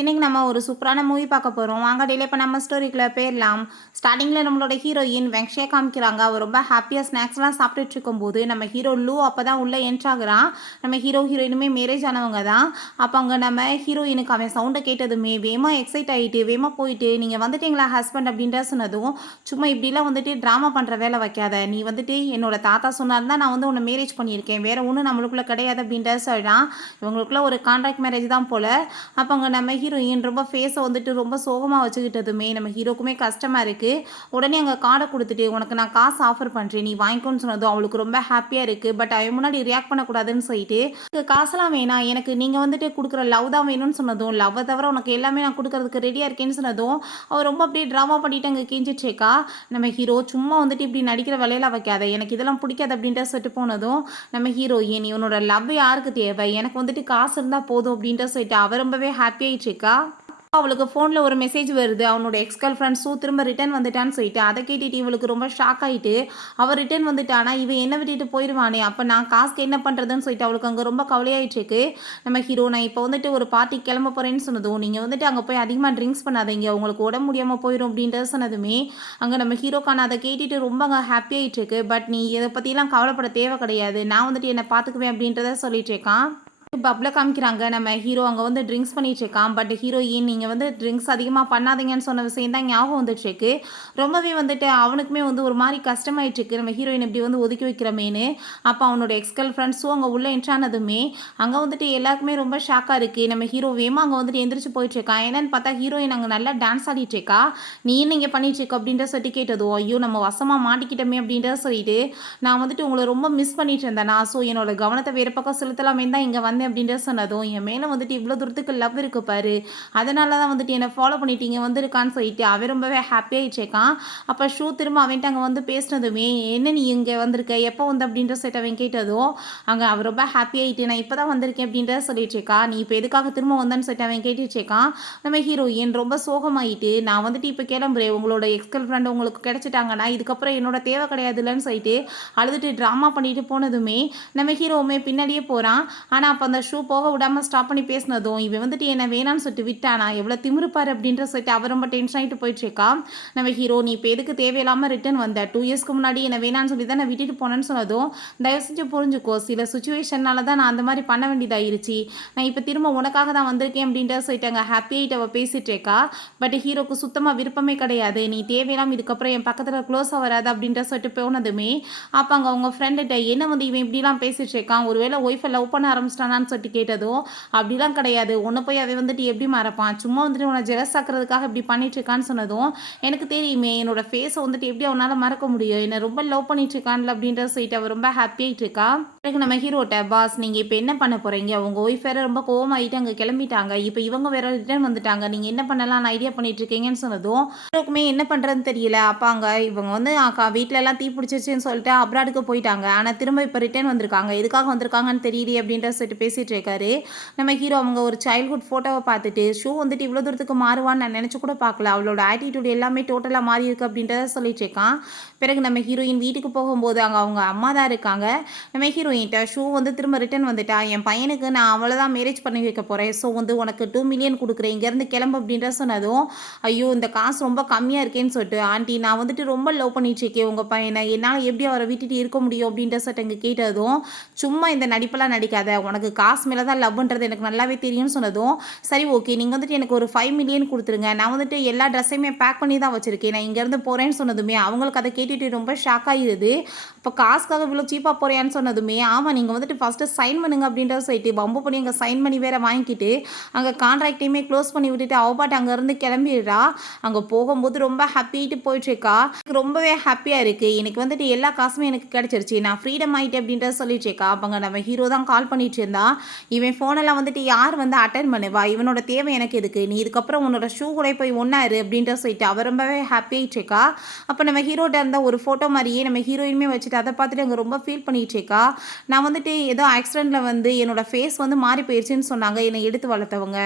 இன்னைக்கு நம்ம ஒரு சூப்பரான மூவி பார்க்க போகிறோம். வாங்க டிலே பண்ணாம ஸ்டோரிக்குள்ள போயிடலாம். ஸ்டார்டிங்கில் நம்மளோட ஹீரோயின் வெங்ஷியா காமிக்கிறாங்க. அவர் ரொம்ப ஹாப்பியாக ஸ்நாக்ஸ்லாம் சாப்பிட்டுட்டு இருக்கும்போது நம்ம ஹீரோ லூ அப்போ தான் உள்ளே என்ட்ராகிறான். நம்ம ஹீரோயினுமே மேரேஜ் ஆனவங்க தான். அப்போ அங்கே நம்ம ஹீரோயினுக்கு அவன் சவுண்டை கேட்டதுமே வேமா எக்ஸைட் ஆகிட்டு வேமா போயிட்டு நீங்கள் வந்துட்டீங்களா ஹஸ்பண்ட் அப்படின்ட்டு சொன்னதும், சும்மா இப்படிலாம் வந்துட்டு ட்ராமா பண்ணுற வேலை வைக்காத, நீ வந்துட்டு என்னோட தாத்தா சொன்னார் தான் நான் வந்து உன்னை மேரேஜ் பண்ணியிருக்கேன், வேற ஒன்றும் நம்மளுக்குள்ளே கிடையாது அப்படின்ட்டு சொல்கிறான். இவங்களுக்குள்ள ஒரு கான்ட்ராக்ட் மேரேஜ் தான் போல். அப்போ அங்கே நம்ம ஹீரோயின் ரொம்ப ஃபேஸை வந்துட்டு ரொம்ப சோகமாக வச்சுக்கிட்டதுமே நம்ம ஹீரோக்குமே கஷ்டமாக இருக்குது. உடனே அங்கே கார்டை கொடுத்துட்டு உனக்கு நான் காசு ஆஃபர் பண்ணுறேன் நீ வாங்கிக்கோன்னு சொன்னதும் அவளுக்கு ரொம்ப ஹாப்பியாக இருக்குது. பட் அவன் முன்னாடி ரியாக்ட் பண்ணக்கூடாதுன்னு சொல்லிட்டு காசெல்லாம் வேணாம், எனக்கு நீங்கள் வந்துட்டு கொடுக்குற லவ் தான் வேணும்னு சொன்னதும், லவ்வை தவிர உனக்கு எல்லாமே நான் கொடுக்கறதுக்கு ரெடியாக இருக்கேன்னு சொன்னதும் அவர் ரொம்ப அப்படியே ட்ராமா பண்ணிட்டு அங்கே கெஞ்சிட்ருக்கா. நம்ம ஹீரோ சும்மா வந்துட்டு இப்படி நடிக்கிற வேலையில வைக்காத, எனக்கு இதெல்லாம் பிடிக்காது அப்படின்ட்டு சொல்லிட்டு போனதும் நம்ம ஹீரோயின் இவனோட லவ் யாருக்கு தேவை, எனக்கு வந்துட்டு காசு இருந்தால் போதும் அப்படின்ட்டு சொல்லிட்டு அவர் ரொம்பவே ஹாப்பியாகிட்டு இருக்கா. அவளுக்கு ஃபோனில் ஒரு மெசேஜ் வருது, அவனோட எக்ஸ் கேர்ள் ஃப்ரெண்ட் ஷூ திரும்ப ரிட்டர்ன் வந்துட்டான்னு சொல்லிட்டு. அதை கேட்டுட்டு இவளுக்கு ரொம்ப ஷாக் ஆகிட்டு அவள் ரிட்டர்ன் வந்துட்டானா இவன் என்ன விட்டுட்டு போயிடுவானே, அப்போ நான் காசுக்கு என்ன பண்ணுறதுன்னு சொல்லிட்டு அவளுக்கு அங்கே ரொம்ப கவலையாயிட்டு இருக்கு. நம்ம ஹீரோ நான் இப்போ வந்துட்டு ஒரு பார்ட்டி கிளம்ப போகிறேன்னு சொன்னதும், நீங்கள் வந்துட்டு அங்கே போய் அதிகமாக ட்ரிங்க்ஸ் பண்ணாதீங்க, உங்களுக்கு உடம்பு முடியாமல் போயிடும் அப்படின்றது சொன்னதுமே அங்கே நம்ம ஹீரோக்கான அதை கேட்டுட்டு ரொம்ப அங்கே ஹாப்பியாகிட்டு இருக்கு. பட் நீ இதை பற்றிலாம் கவலைப்பட தேவை கிடையாது, நான் வந்துட்டு என்னை பார்த்துக்குவேன் அப்படின்றத சொல்லிட்டு இருக்கான். பப்ல காமிக்கிறாங்க. நம்ம ஹீரோ அங்கே வந்து ட்ரிங்க்ஸ் பண்ணிட்டு இருக்கான். பட் ஹீரோயின் நீங்கள் வந்து ட்ரிங்க்ஸ் அதிகமாக பண்ணாதீங்கன்னு சொன்ன விஷயம் தான் ஞாபகம் வந்துட்டுருக்கு. ரொம்பவே வந்துட்டு அவனுக்குமே வந்து ஒரு மாதிரி கஷ்டமாயிட்டுருக்கு, நம்ம ஹீரோயின் இப்படி வந்து ஒதுக்கி வைக்கிறமேனு. அப்போ அவனோட எக்ஸ் கேர்ள் ஃப்ரெண்ட்ஸும் அங்கே உள்ள என்ட்ரானதுமே அங்கே வந்துட்டு எல்லாருக்குமே ரொம்ப ஷாக்காக இருக்குது. நம்ம ஹீரோ வேமா அங்கே வந்துட்டு எந்திரிச்சு போயிட்டுருக்கான். என்னன்னு பார்த்தா ஹீரோயின் அங்கே நல்லா டான்ஸ் ஆடிட்டு இருக்கா. நீ நீங்கள் பண்ணிட்டு இருக்க அப்படின்ற சொல்லி கேட்டதோ, ஐயோ நம்ம வசமாக மாட்டிக்கிட்டோமே அப்படின்றத சொல்லிட்டு நான் வந்துட்டு உங்களை ரொம்ப மிஸ் பண்ணிட்டு இருந்தேன், ஸோ என்னோட கவனத்தை வேறு பக்கம் செலுத்தலாமே தான் இங்கே வந்தேன் அப்படின்ற சொன்னதும், என் மேலே வந்துட்டு இவ்வளோ தூரத்துக்கு லவ் இருக்கு பாரு, அதனால தான் வந்துட்டு என்னை ஃபாலோ பண்ணிட்டீங்க வந்திருக்கான்னு சொல்லிட்டு அவன் ரொம்பவே ஹாப்பியாகிட்டேக்கான். அப்போ ஷூ திரும்ப அவன்ட்டு அங்கே வந்து பேசினதுமே என்ன நீ இங்கே வந்திருக்க எப்போ வந்து அப்படின்ற சொல்லிட்டு அவன் கேட்டதும் அங்கே அவன் ரொம்ப ஹாப்பியாகிட்டு நான் இப்போ தான் வந்திருக்கேன் அப்படின்றத சொல்லிட்டு இருக்கா. நீ இப்போ எதுக்காக திரும்ப வந்தேன்னு சொல்லிட்டு அவன் கேட்டுட்ருக்கான். நம்ம ஹீரோயின் ரொம்ப சோகமாயிட்டு நான் வந்துட்டு இப்போ கிளம்புறேன், உங்களோட எக்ஸ் கேர்ள் ஃப்ரெண்டு உங்களுக்கு கிடைச்சிட்டாங்கன்னா இதுக்கப்புறம் என்னோட தேவை கிடையாதுல்லன்னு சொல்லிட்டு அழுதுட்டு ட்ராமா பண்ணிட்டு போனதுமே நம்ம ஹீரோவுமே பின்னாடியே போகிறான். ஆனால் அப்போ அந்த ஷூ போக விடாமல் ஸ்டாப் பண்ணி பேசினதும் இவன் வந்துட்டு என்ன வேணான்னு சொல்லிட்டு விட்டானா எவ்வளோ திமிருப்பார் அப்படின்ற சொல்லிட்டு அவர் ரொம்ப டென்ஷன் ஆகிட்டு போயிட்டுருக்கா. நம்ம ஹீரோ நீ இப்போ எதுக்கு தேவையில்லாமல் ரிட்டர்ன் வந்த, 2 இயர்ஸ்க்கு முன்னாடி என்ன வேணான்னு சொல்லி தான் நான் விட்டுட்டு போனேன்னு சொன்னதும், தயவு செஞ்சு புரிஞ்சுக்கோ, சில சுச்சுவேஷனால தான் நான் அந்த மாதிரி பண்ண வேண்டியதாயிருச்சு, நான் இப்போ திரும்ப உனக்காக தான் வந்திருக்கேன் அப்படின்ற சொல்லிட்டு அங்கே ஹாப்பியாகிட்டு அவள் பேசிகிட்டு இருக்கா. பட் ஹீரோக்கு சுத்தமாக விருப்பமே கிடையாது, நீ தேவையில்லாமல் இதுக்கப்புறம் என் பக்கத்தில் க்ளோஸாக வராது அப்படின்ற சொல்லிட்டு போனதுமே அப்போ அங்கே அவங்க ஃப்ரெண்டுகிட்ட என்ன வந்து இவன் இப்படிலாம் பேசிகிட்டு இருக்கான், ஒருவேளை ஒய்ஃபை லவ் பண்ண ஆரம்பிச்சிட்டானான்னு சொல்லிட்டு கேட்டதும் அப்படிலாம் கிடையாது, உன்னை போய் அவன் வந்துட்டு எப்படி மறப்பான், சும்மா வந்துட்டு உன்னை ஜெலஸ் ஆக்குறதுக்காக இப்படி பண்ணிட்டு இருக்கான்னு சொன்னதும் எனக்கு தெரியுமே என்னோட ஃபேஸை வந்துட்டு எப்படி அவனால் மறக்க முடியும், என்னை ரொம்ப லவ் பண்ணிட்டு இருக்கான்ல அப்படின்ற சொல்லிட்டு அவள் ரொம்ப ஹாப்பியாகிட்டு இருக்கா. எனக்கு நம்ம ஹீரோட்ட பாஸ் நீங்கள் இப்போ என்ன பண்ண போகிறீங்க, உங்கள் ஒய்ஃப் வேறு ரொம்ப கோவமாகிட்டு அங்கே கிளம்பிட்டாங்க, இப்போ இவங்க வேற ரிட்டர்ன் வந்துட்டாங்க, நீங்கள் என்ன பண்ணலாம்னு ஐடியா பண்ணிட்டு இருக்கீங்கன்னு சொன்னதும் ஹீரோக்குமே என்ன பண்ணுறதுன்னு தெரியல. அப்போ அங்கே இவங்க வந்து வீட்டில எல்லாம் தீ பிடிச்சிருச்சுன்னு சொல்லிட்டு அப்ராடுக்கு போயிட்டாங்க, ஆனால் திரும்ப இப்போ ரிட்டர்ன் வந்திருக்காங்க, எதுக்காக வந்திருக்காங்கன்னு தெரியலையே அப்படின்ற சொல்லிட்டு பேசிகிட்டு இருக்காரு. நம்ம ஹீரோ அவங்க ஒரு சைல்ட்ஹுட் ஃபோட்டோவை பார்த்துட்டு ஷூ வந்துட்டு இவ்வளோ தூரத்துக்கு மாறுவான்னு நான் நினச்சி கூட பார்க்கல, அவளோட ஆட்டிடியூட் எல்லாமே டோட்டலாக மாறி இருக்கு அப்படின்றத சொல்லிட்டு இருக்கான். பிறகு நம்ம ஹீரோயின் வீட்டுக்கு போகும்போது அங்கே அவங்க அம்மா தான் இருக்காங்க. நம்ம ஹீரோயின்ட்ட ஷூ வந்து திரும்ப ரிட்டர்ன் வந்துட்டா, என் பையனுக்கு நான் அவளை தான் மேரேஜ் பண்ணி வைக்க போகிறேன், ஸோ வந்து உனக்கு 2 மில்லியன் கொடுக்குறேன், இங்கேருந்து கிளம்பு அப்படின்ற சொன்னதும் ஐயோ இந்த காசு ரொம்ப கம்மியாக இருக்கேன்னு சொல்லிட்டு, ஆண்டி நான் வந்துட்டு ரொம்ப லவ் பண்ணிட்டு இருக்கேன் உங்கள் பையனை, என்னால் எப்படி அவரை விட்டுட்டு இருக்க முடியும் அப்படின்ற சொல்லிட்டு இங்கே கேட்டதும் சும்மா இந்த நடிப்பெல்லாம் நடிக்காத, உனக்கு காசு மேலே தான் லவ்ன்றது எனக்கு நல்லாவே தெரியும்னு சொன்னதும் சரி ஓகே நீங்கள் வந்துட்டு எனக்கு ஒரு 5 மில்லியன் கொடுத்துருங்க, நான் வந்துட்டு எல்லா ட்ரெஸ்ஸையுமே பேக் பண்ணி தான் வச்சுருக்கேன், நான் இங்கேருந்து போகிறேன்னு சொன்னதுமே அவங்களுக்கு அதை கேட்டுட்டு ரொம்ப ஷாக் ஆகிடுது. இப்போ காசுக்காக இவ்வளோ சீப்பாக போகிறேன்னு சொன்னதுமே ஆமாம் நீங்கள் வந்துட்டு ஃபஸ்ட்டு சைன் பண்ணுங்க அப்படின்றத சொல்லிட்டு பம்பு பண்ணி அங்கே சைன் பண்ணி வேறு வாங்கிக்கிட்டு அங்கே கான்ட்ராக்டையுமே க்ளோஸ் பண்ணி விட்டுட்டு அவபாட்டு அங்கேருந்து கிளம்பிடுறா. அங்கே போகும்போது ரொம்ப ஹாப்பிட்டு போயிட்டுருக்கா. ரொம்பவே ஹாப்பியாக இருக்குது, எனக்கு வந்துட்டு எல்லா காசுமே எனக்கு கிடச்சிருச்சு, நான் ஃப்ரீடம் ஆகிட்டு அப்படின்றத சொல்லிட்டு இருக்கா. அப்போ நம்ம ஹீரோ தான் கால் பண்ணிட்டு இருந்தா, இவன் ஃபோனெல்லாம் வந்துட்டு யார் வந்து அட்டன் பண்ணுவா, இவனோட தேவை எனக்கு எதுக்கு, நீ இதுக்கப்புறம் உன்னோட ஷூ கூட போய் ஒன்றாரு அப்படின்ற சொல்லிட்டு அவள் ரொம்பவே ஹாப்பியாகிட்டு இருக்கா. அப்போ நம்ம ஹீரோட்ட இருந்த இருந்த ஒரு ஃபோட்டோ மாதிரியே நம்ம ஹீரோயினுமே வச்சுட்டு அதை பார்த்துட்டு அங்கே ரொம்ப ஃபீல் பண்ணிட்டு இருக்கா. நான் வந்துட்டு ஏதோ ஆக்சிடெண்ட்டில் வந்து என்னோட ஃபேஸ் வந்து மாறி போயிடுச்சுன்னு சொன்னாங்க என்னை எடுத்து வளர்த்தவங்க.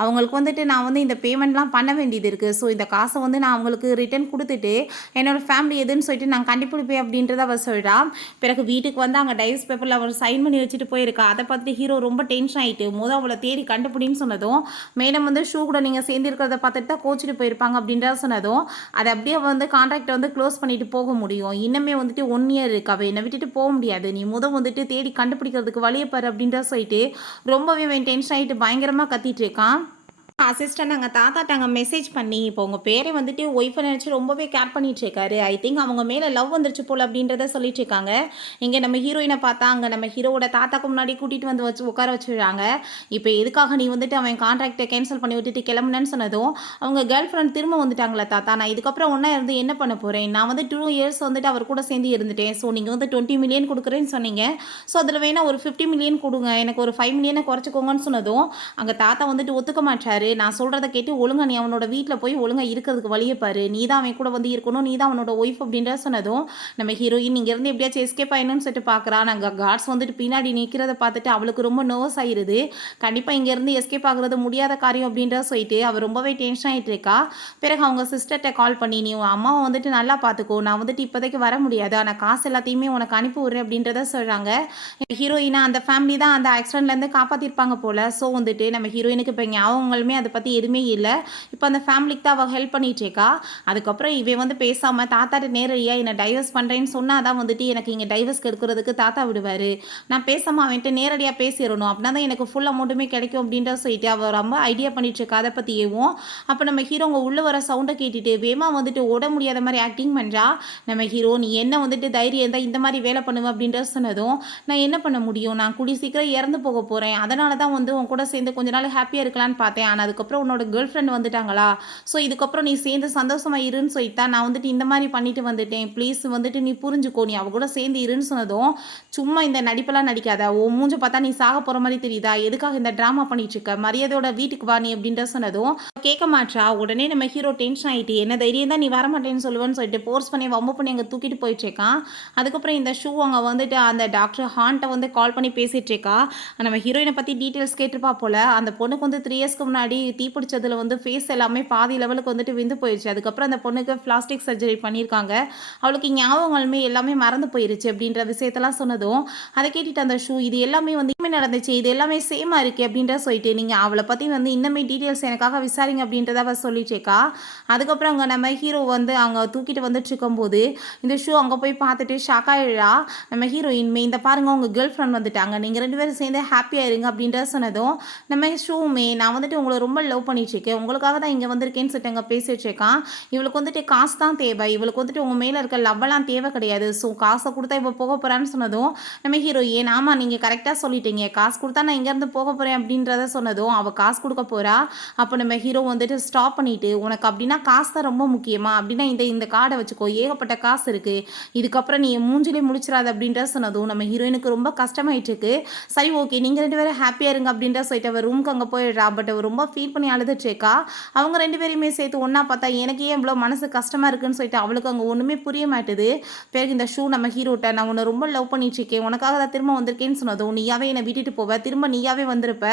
அவங்களுக்கு வந்துட்டு நான் வந்து இந்த பேமெண்ட்லாம் பண்ண வேண்டியது இருக்குது. ஸோ இந்த காசை வந்து நான் அவங்களுக்கு ரிட்டர்ன் கொடுத்துட்டு என்னோட ஃபேமிலி எதுன்னு சொல்லிட்டு நான் கண்டுபிடிப்பேன் அப்படின்றத அவள் சொல்கிறா. பிறகு வீட்டுக்கு வந்து அங்கே டைவர்ஸ் பேப்பரில் அவர் சைன் பண்ணி வச்சுட்டு போயிருக்கா. அதை பார்த்துட்டு ஹீரோ ரொம்ப டென்ஷன் ஆகிட்டு அவளை தேடி கண்டுபிடின்னு சொன்னதும், மேடம் வந்து ஷூ கூட நீங்கள் சேர்ந்து இருக்கிறத பார்த்துட்டு தான் கோச்சிட்டு போயிருப்பாங்க அப்படின்றத சொன்னதும், அதை அப்படியே வந்து கான்ட்ராக்டை வந்து க்ளோஸ் பண்ணிட்டு போக முடியும். இன்னுமே வந்துட்டு 1 இயர் இருக்கு, அவள் என்னை விட்டுட்டு போக முடியாது, நீ வந்துட்டு தேடி கண்டுபிடிக்கிறதுக்கு வழியை பாரு அப்படின்ற சொல்லிட்டு ரொம்பவே டென்ஷன் ஆகிட்டு பயங்கரமாக கத்திட்டு இருக்கான். அசிஸ்டன்ட் அங்கே தாத்தாட்ட அங்கே மெசேஜ் பண்ணி இப்போ உங்கள் பேரை வந்துட்டு ஒய்ஃபை நினச்சி ரொம்பவே கேர் பண்ணிட்டு இருக்காரு. ஐ திங்க் அவங்க மேலே லவ் வந்துருச்சு போல் அப்படின்றத சொல்லிட்டு இருக்காங்க. இங்கே நம்ம ஹீரோயினை பார்த்தா அங்கே நம்ம ஹீரோவோட தாத்தாக்கு முன்னாடி கூட்டிகிட்டு வந்து வச்சு உட்கார வச்சுருக்காங்க. இப்போ எதுக்காக நீ வந்துட்டு அவன் கான்ட்ராக்டை கேன்சல் பண்ணி விட்டுட்டு கிளம்புனேன்னு சொன்னதும், அவங்க கேர்ள் ஃப்ரெண்ட் திரும்ப வந்துட்டாங்களா தாத்தா, நான் இதுக்கப்புறம் ஒன்றா இருந்து என்ன பண்ண போகிறேன், நான் வந்து 2 இயர்ஸ் வந்துட்டு அவர் கூட சேர்ந்து இருந்துட்டேன். ஸோ நீங்கள் வந்து 20 மில்லியன் கொடுக்குறேன்னு சொன்னீங்க. ஸோ அதில் வேணால் ஒரு 50 மில்லியன் கொடுங்க, எனக்கு ஒரு 5 மில்லியனை குறைச்சிக்கோங்கன்னு சொன்னதும், அங்கே தாத்தா வந்துட்டு ஒத்துக்க மாட்டாரு. நான் சொல்கிறத கேட்டு ஒழுங்கா நீ அவனோட வீட்டில் போய் ஒழுங்கா இருக்கிறதுக்கு வழியை பாரு, நீ தான் அவன் கூட வந்து இருக்கணும், நீ தான் அவனோட ஒய்ஃப் அப்படின்ற சொன்னதும், நம்ம ஹீரோயின் இங்கேருந்து எப்படியாச்சும் எஸ்கேப் ஆயிடணும்னு சொல்லிட்டு பார்க்குறா. நாங்கள் கார்ட்ஸ் வந்துட்டு பின்னாடி நிற்கிறத பார்த்துட்டு அவளுக்கு ரொம்ப நர்வஸ் ஆயிடுது. கண்டிப்பாக இங்கேருந்து எஸ்கேப் ஆகுறது முடியாத காரியம் அப்படின்ற சொல்லிட்டு அவள் ரொம்பவே டென்ஷன் ஆகிட்டு இருக்கா. பிறகு அவங்க சிஸ்டர்கிட்ட கால் பண்ணி, நீ உன் அம்மாவை வந்துட்டு நல்லா பார்த்துக்கோ, நான் வந்துட்டு இப்போதைக்கு வர முடியாது, ஆனால் காசு எல்லாத்தையுமே உனக்கு அனுப்பி விட்றேன் அப்படின்றத சொல்கிறாங்க. ஹீரோயினா அந்த ஃபேமிலி தான் அந்த ஆக்சிடென்ட்லேருந்து காப்பாற்றிருப்பாங்க போல். ஸோ வந்துட்டு நம்ம ஹீரோயினுக்கு இப்போ ஞாபகங்களுமே அதை பற்றி எதுவுமே இல்லை. இப்போ அந்த ஃபேமிலிக்கு தான் அவள் ஹெல்ப் பண்ணிட்டு இருக்கா. அதுக்கப்புறம் இவன் வந்து பேசாமல் தாத்தாட்ட நேரடியாக என்னை டைவர்ஸ் பண்ணுறேன்னு சொன்னால் தான் வந்துட்டு எனக்கு இங்கே டைவர்ஸ் எடுக்கிறதுக்கு தாத்தா விடுவார், நான் பேசாமல் அவன்ட்டு நேரடியாக பேசிடணும், அப்படின்னா தான் எனக்கு ஃபுல் அமௌண்ட்டுமே கிடைக்கும் அப்படின்ற சொல்லிட்டு அவள் ரொம்ப ஐடியா பண்ணிட்டு இருக்கா அதை பற்றியேவும். அப்போ நம்ம ஹீரோங்க உள்ளே வர சவுண்டை கேட்டுட்டு வேமா வந்துட்டு ஓட முடியாத மாதிரி ஆக்டிங் பண்ணுறா. நம்ம ஹீரோ, நீ என்ன வந்துட்டு தைரியம் இருந்தால் இந்த மாதிரி வேலை பண்ணுவேன் அப்படின்ற சொன்னதும், நான் என்ன பண்ண முடியும், நான் கூடி சீக்கிரம் இறந்து போக போகிறேன், அதனால தான் வந்து உன் கூட சேர்ந்து கொஞ்ச நாள் ஹாப்பியாக இருக்கலான்னு பார்த்தேன், ஆனால் அதுக்கப்புறம் உன்னோட கேர்ள் ஃப்ரெண்ட் வந்துட்டாங்களா, ஸோ இதுக்கப்புறம் நீ சேர்ந்து சந்தோஷமாக இருன்னு சொல்லிட்டா நான் வந்துட்டு இந்த மாதிரி பண்ணிட்டு வந்துட்டேன், ப்ளீஸ் வந்துட்டு நீ புரிஞ்சுக்கோ, நீ அவ கூட சேர்ந்து இருன்னு சொன்னதும், சும்மா இந்த நடிப்பெல்லாம் நடிக்காத, ஓ மூஞ்ச பார்த்தா நீ சாக போகிற மாதிரி தெரியுதா, எதுக்காக இந்த ட்ராமா பண்ணிட்டு இருக்க, மரியாதையோட வீட்டுக்கு வா நீ அப்படின்ற சொன்னதும் கேட்க மாட்டா. உடனே நம்ம ஹீரோ டென்ஷன் ஆகிட்டு, என்ன தைரியம் தான் நீ வர மாட்டேன்னு சொல்லுவேன்னு சொல்லிட்டு ஃபோர்ஸ் பண்ணி வம்பு பண்ணி அங்கே தூக்கிட்டு போயிட்டு இருக்கான். அதுக்கப்புறம் இந்த ஷூ அங்கே வந்துட்டு அந்த டாக்டர் ஹான்ட்டை வந்து கால் பண்ணி பேசிட்டு இருக்கா. நம்ம ஹீரோயினை பற்றி டீட்டெயில்ஸ் கேட்டிருப்பா போல். அந்த பொண்ணுக்கு வந்து 3 இயர்ஸ்க்கு முன்னாடி தீப்பிடிச்சதில் வந்து ஃபேஸ் எல்லாமே பாதி லெவலுக்கு வந்துட்டு விந்து போயிடுச்சு. அதுக்கப்புறம் அந்த பொண்ணுக்கு பிளாஸ்டிக் சர்ஜரி பண்ணியிருக்காங்க. அவளுக்கு ஞாபகங்களுமே எல்லாமே மறந்து போயிருச்சு அப்படின்ற விஷயத்தெல்லாம் சொன்னதும், அதை கேட்டுட்டு அந்த ஷூ, இது எல்லாமே வந்து நடந்துச்சு, இது எல்லாமே சேமாக இருக்குது அப்படின்ற சொல்லிட்டு நீங்கள் அவளை பற்றி வந்து இன்னுமே டீட்டெயில்ஸ் எனக்காக விசாரிங்க அப்படின்றத அவள் சொல்லிட்டேக்கா. அதுக்கப்புறம் அங்கே நம்ம ஹீரோ வந்து அங்கே தூக்கிட்டு வந்துட்டு இருக்கும்போது இந்த ஷூ அங்கே போய் பார்த்துட்டு ஷாக் ஆகிடுறா. நம்ம ஹீரோயின்மே, இந்த பாருங்க உங்கள் கேர்ள் ஃப்ரெண்ட் வந்துட்டாங்க, நீங்கள் 2 பேரும் சேர்ந்து ஹாப்பியாக இருங்க அப்படின்ற சொன்னதும், நம்ம ஷூவுமே, நான் வந்துட்டு உங்களை ரொம்ப லவ் பண்ணிட்டுருக்கேன், உங்களுக்காக தான் இங்கே வந்திருக்கேன்னு சொல்லிட்டு அங்கே பேசிட்டுருக்கான். இவளுக்கு வந்துட்டு காசு தான் தேவை, இவளுக்கு வந்துட்டு உங்கள் மேலே இருக்க லவ்வெல்லாம் தேவை கிடையாது, ஸோ காசை கொடுத்தா இவள் போக போகிறான்னு சொன்னதும், நம்ம ஹீரோயின், ஆமாம் நீங்கள் கரெக்டாக சொல்லிட்டீங்க, காசு கொடுத்தா நான் இங்கேருந்து போக போகிறேன் அப்படின்றத சொன்னதும், அவள் காசு கொடுக்க போகிறா. அப்போ நம்ம ஹீரோ வந்துட்டு ஸ்டாப் பண்ணிவிட்டு, உனக்கு அப்படின்னா காசு தான் ரொம்ப முக்கியமா, அப்படின்னா இந்த கார்டை வச்சுக்கோ, ஏகப்பட்ட காசு இருக்குது, இதுக்கப்புறம் நீ மூஞ்சிலே முடிச்சிடாது அப்படின்ற சொன்னதும் நம்ம ஹீரோயினுக்கு ரொம்ப கஷ்டமாயிட்டு இருக்கு. சரி ஓகே நீங்கள் 2 பேரும் ஹாப்பியாக இருங்க அப்படின்ற சொல்லிட்டு அவள் ரூமுக்கு அங்கே போயிடுறா. பட் அவள் ரொம்ப ஃபீல் பண்ணி அழுதுட்ருக்கா. அவங்க 2 பேரையுமே சேர்த்து ஒன்றா பார்த்தா எனக்கு ஏன் இவ்வளோ மனசு கஷ்டமாக இருக்குன்னு சொல்லிட்டு அவளுக்கு அங்கே ஒன்றுமே புரிய மாட்டுது. பிறகு இந்த ஷூ நம்ம ஹீரோட்ட, நான் உன்னை ரொம்ப லவ் பண்ணிட்டு இருக்கேன், உனக்காக தான் திரும்ப வந்திருக்கேன்னு சொன்னதும், நீயாவே என்னை விட்டுட்டு போவ, திரும்ப நீயாவே வந்திருப்ப,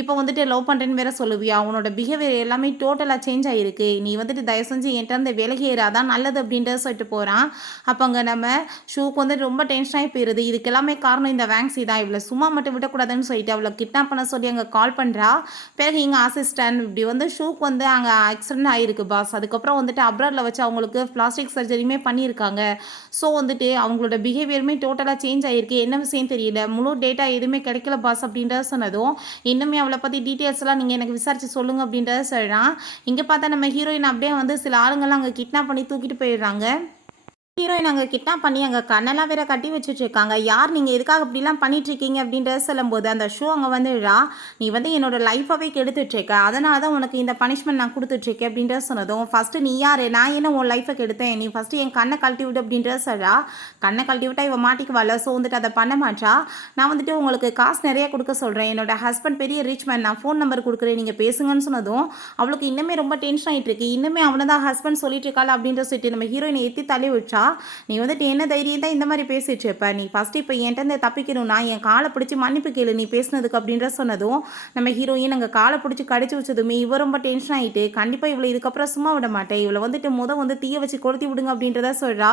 இப்போ வந்துட்டு லவ் பண்ணுறேன்னு வேற சொல்லுவியா, உன்னோட பிஹேவியர் எல்லாமே டோட்டலாக சேஞ்ச் ஆகிருக்கு, நீ வந்துட்டு தயவு செஞ்சு என்கிட்ட இருந்து விலகி ஏறாதான் நல்லது அப்படின்றத சொல்லிட்டு போகிறான். அப்போ அங்கே நம்ம ஷூக்கு வந்துட்டு ரொம்ப டென்ஷன் ஆகி போயிடுது. இதுக்கு எல்லாமே காரணம் இந்த வேங்ஸி தான், இவளை சும்மா மட்டும் விடக்கூடாதுன்னு சொல்லிட்டு அவளை கிட்னாப் பண்ண சொல்லி அங்கே கால் பண்ணுறா. பிறகு இங்கே அசிஸ்டன்ட் இப்படி வந்து ஷூக்கு வந்து அங்கே ஆக்சிடென்ட் ஆகிருக்கு பாஸ், அதுக்கப்புறம் வந்துட்டு அப்ராடில் வச்சு அவங்களுக்கு பிளாஸ்டிக் சர்ஜரியுமே பண்ணியிருக்காங்க. ஸோ வந்துட்டு அவங்களோட பிஹேவியருமே டோட்டலாக சேஞ்ச் ஆகிருக்கு, என்ன விஷயம் தெரியல, முழு டேட்டா எதுவுமே கிடைக்கல பாஸ் அப்படின்றத சொன்னதும், இன்னுமே அவளை பற்றி டீட்டெயில்ஸ்லாம் நீங்கள் எனக்கு விசாரித்து சொல்லுங்கள் அப்படின்றத சொல்கிறான். இங்கே பார்த்தா நம்ம ஹீரோயின் அப்படியே வந்து சில ஆளுங்கள்லாம் அங்கே கிட்னாப் பண்ணி தூக்கிட்டு போயிடுறாங்க. ஹீரோயின் அங்கே கிட்னாப் பண்ணி அங்கே கண்ணெல்லாம் வேற கட்டி வச்சுட்டு இருக்காங்க. யார் நீங்கள் எதுக்காக இப்படிலாம் பண்ணிட்டு இருக்கீங்க அப்படின்றத சொல்லும்போது அந்த ஷோ அங்கே வந்துடுறா. நீ வந்து என்னோட லைஃபாகவே கெடுத்துட்ருக்க, அதனால தான் உனக்கு இந்த பனிஷ்மெண்ட் நான் கொடுத்துட்ருக்கேன் அப்படின்றத சொன்னதும், ஃபஸ்ட்டு நீ யார், நான் என்ன உன் லைஃபை கெடுத்தேன், நீ ஃபஸ்ட்டு என் கண்ணை கழட்டி விடு அப்படின்றத சொல்கிறா. கண்ணை கழட்டி விட்டா இவன் மாட்டிக்குவாள். ஸோ வந்துட்டு அதை பண்ண மாட்டா. நான் வந்துட்டு உங்களுக்கு காசு நிறைய கொடுக்க சொல்கிறேன், என்னோட ஹஸ்பண்ட் பெரிய ரிச் மேன், நான் ஃபோன் நம்பர் கொடுக்குறேன், நீங்கள் பேசுங்கன்னு சொன்னதும் அவளுக்கு இன்னுமே ரொம்ப டென்ஷன் ஆகிட்டு இருக்கு. இன்னுமே அவனை தான் ஹஸ்பண்ட் சொல்லிட்டு இருக்காள் அப்படின்ற சொல்லிட்டு நம்ம ஹீரோயினை ஏற்றி தள்ளி விட்டா. நீ வந்துட்டு என்ன தைரியம் தான் இந்த மாதிரி பேசிட்டு இருப்ப, நீ ஃபஸ்ட்டு இப்போ என்கிட்ட தப்பிக்கணும்னா என் காலை பிடிச்சி மன்னிப்பு கேளு நீ பேசுனதுக்கு அப்படின்ற சொன்னதும் நம்ம ஹீரோயின் அங்கே காலை பிடிச்சி கடிச்சு வச்சதுமே இவ ரொம்ப டென்ஷன் ஆகிட்டு கண்டிப்பாக இவளை இதுக்கப்புறம் சும்மா விட மாட்டேன், இவளை வந்துட்டு வந்து தீய வச்சு கொளுத்தி விடுங்க அப்படின்றத சொல்கிறா.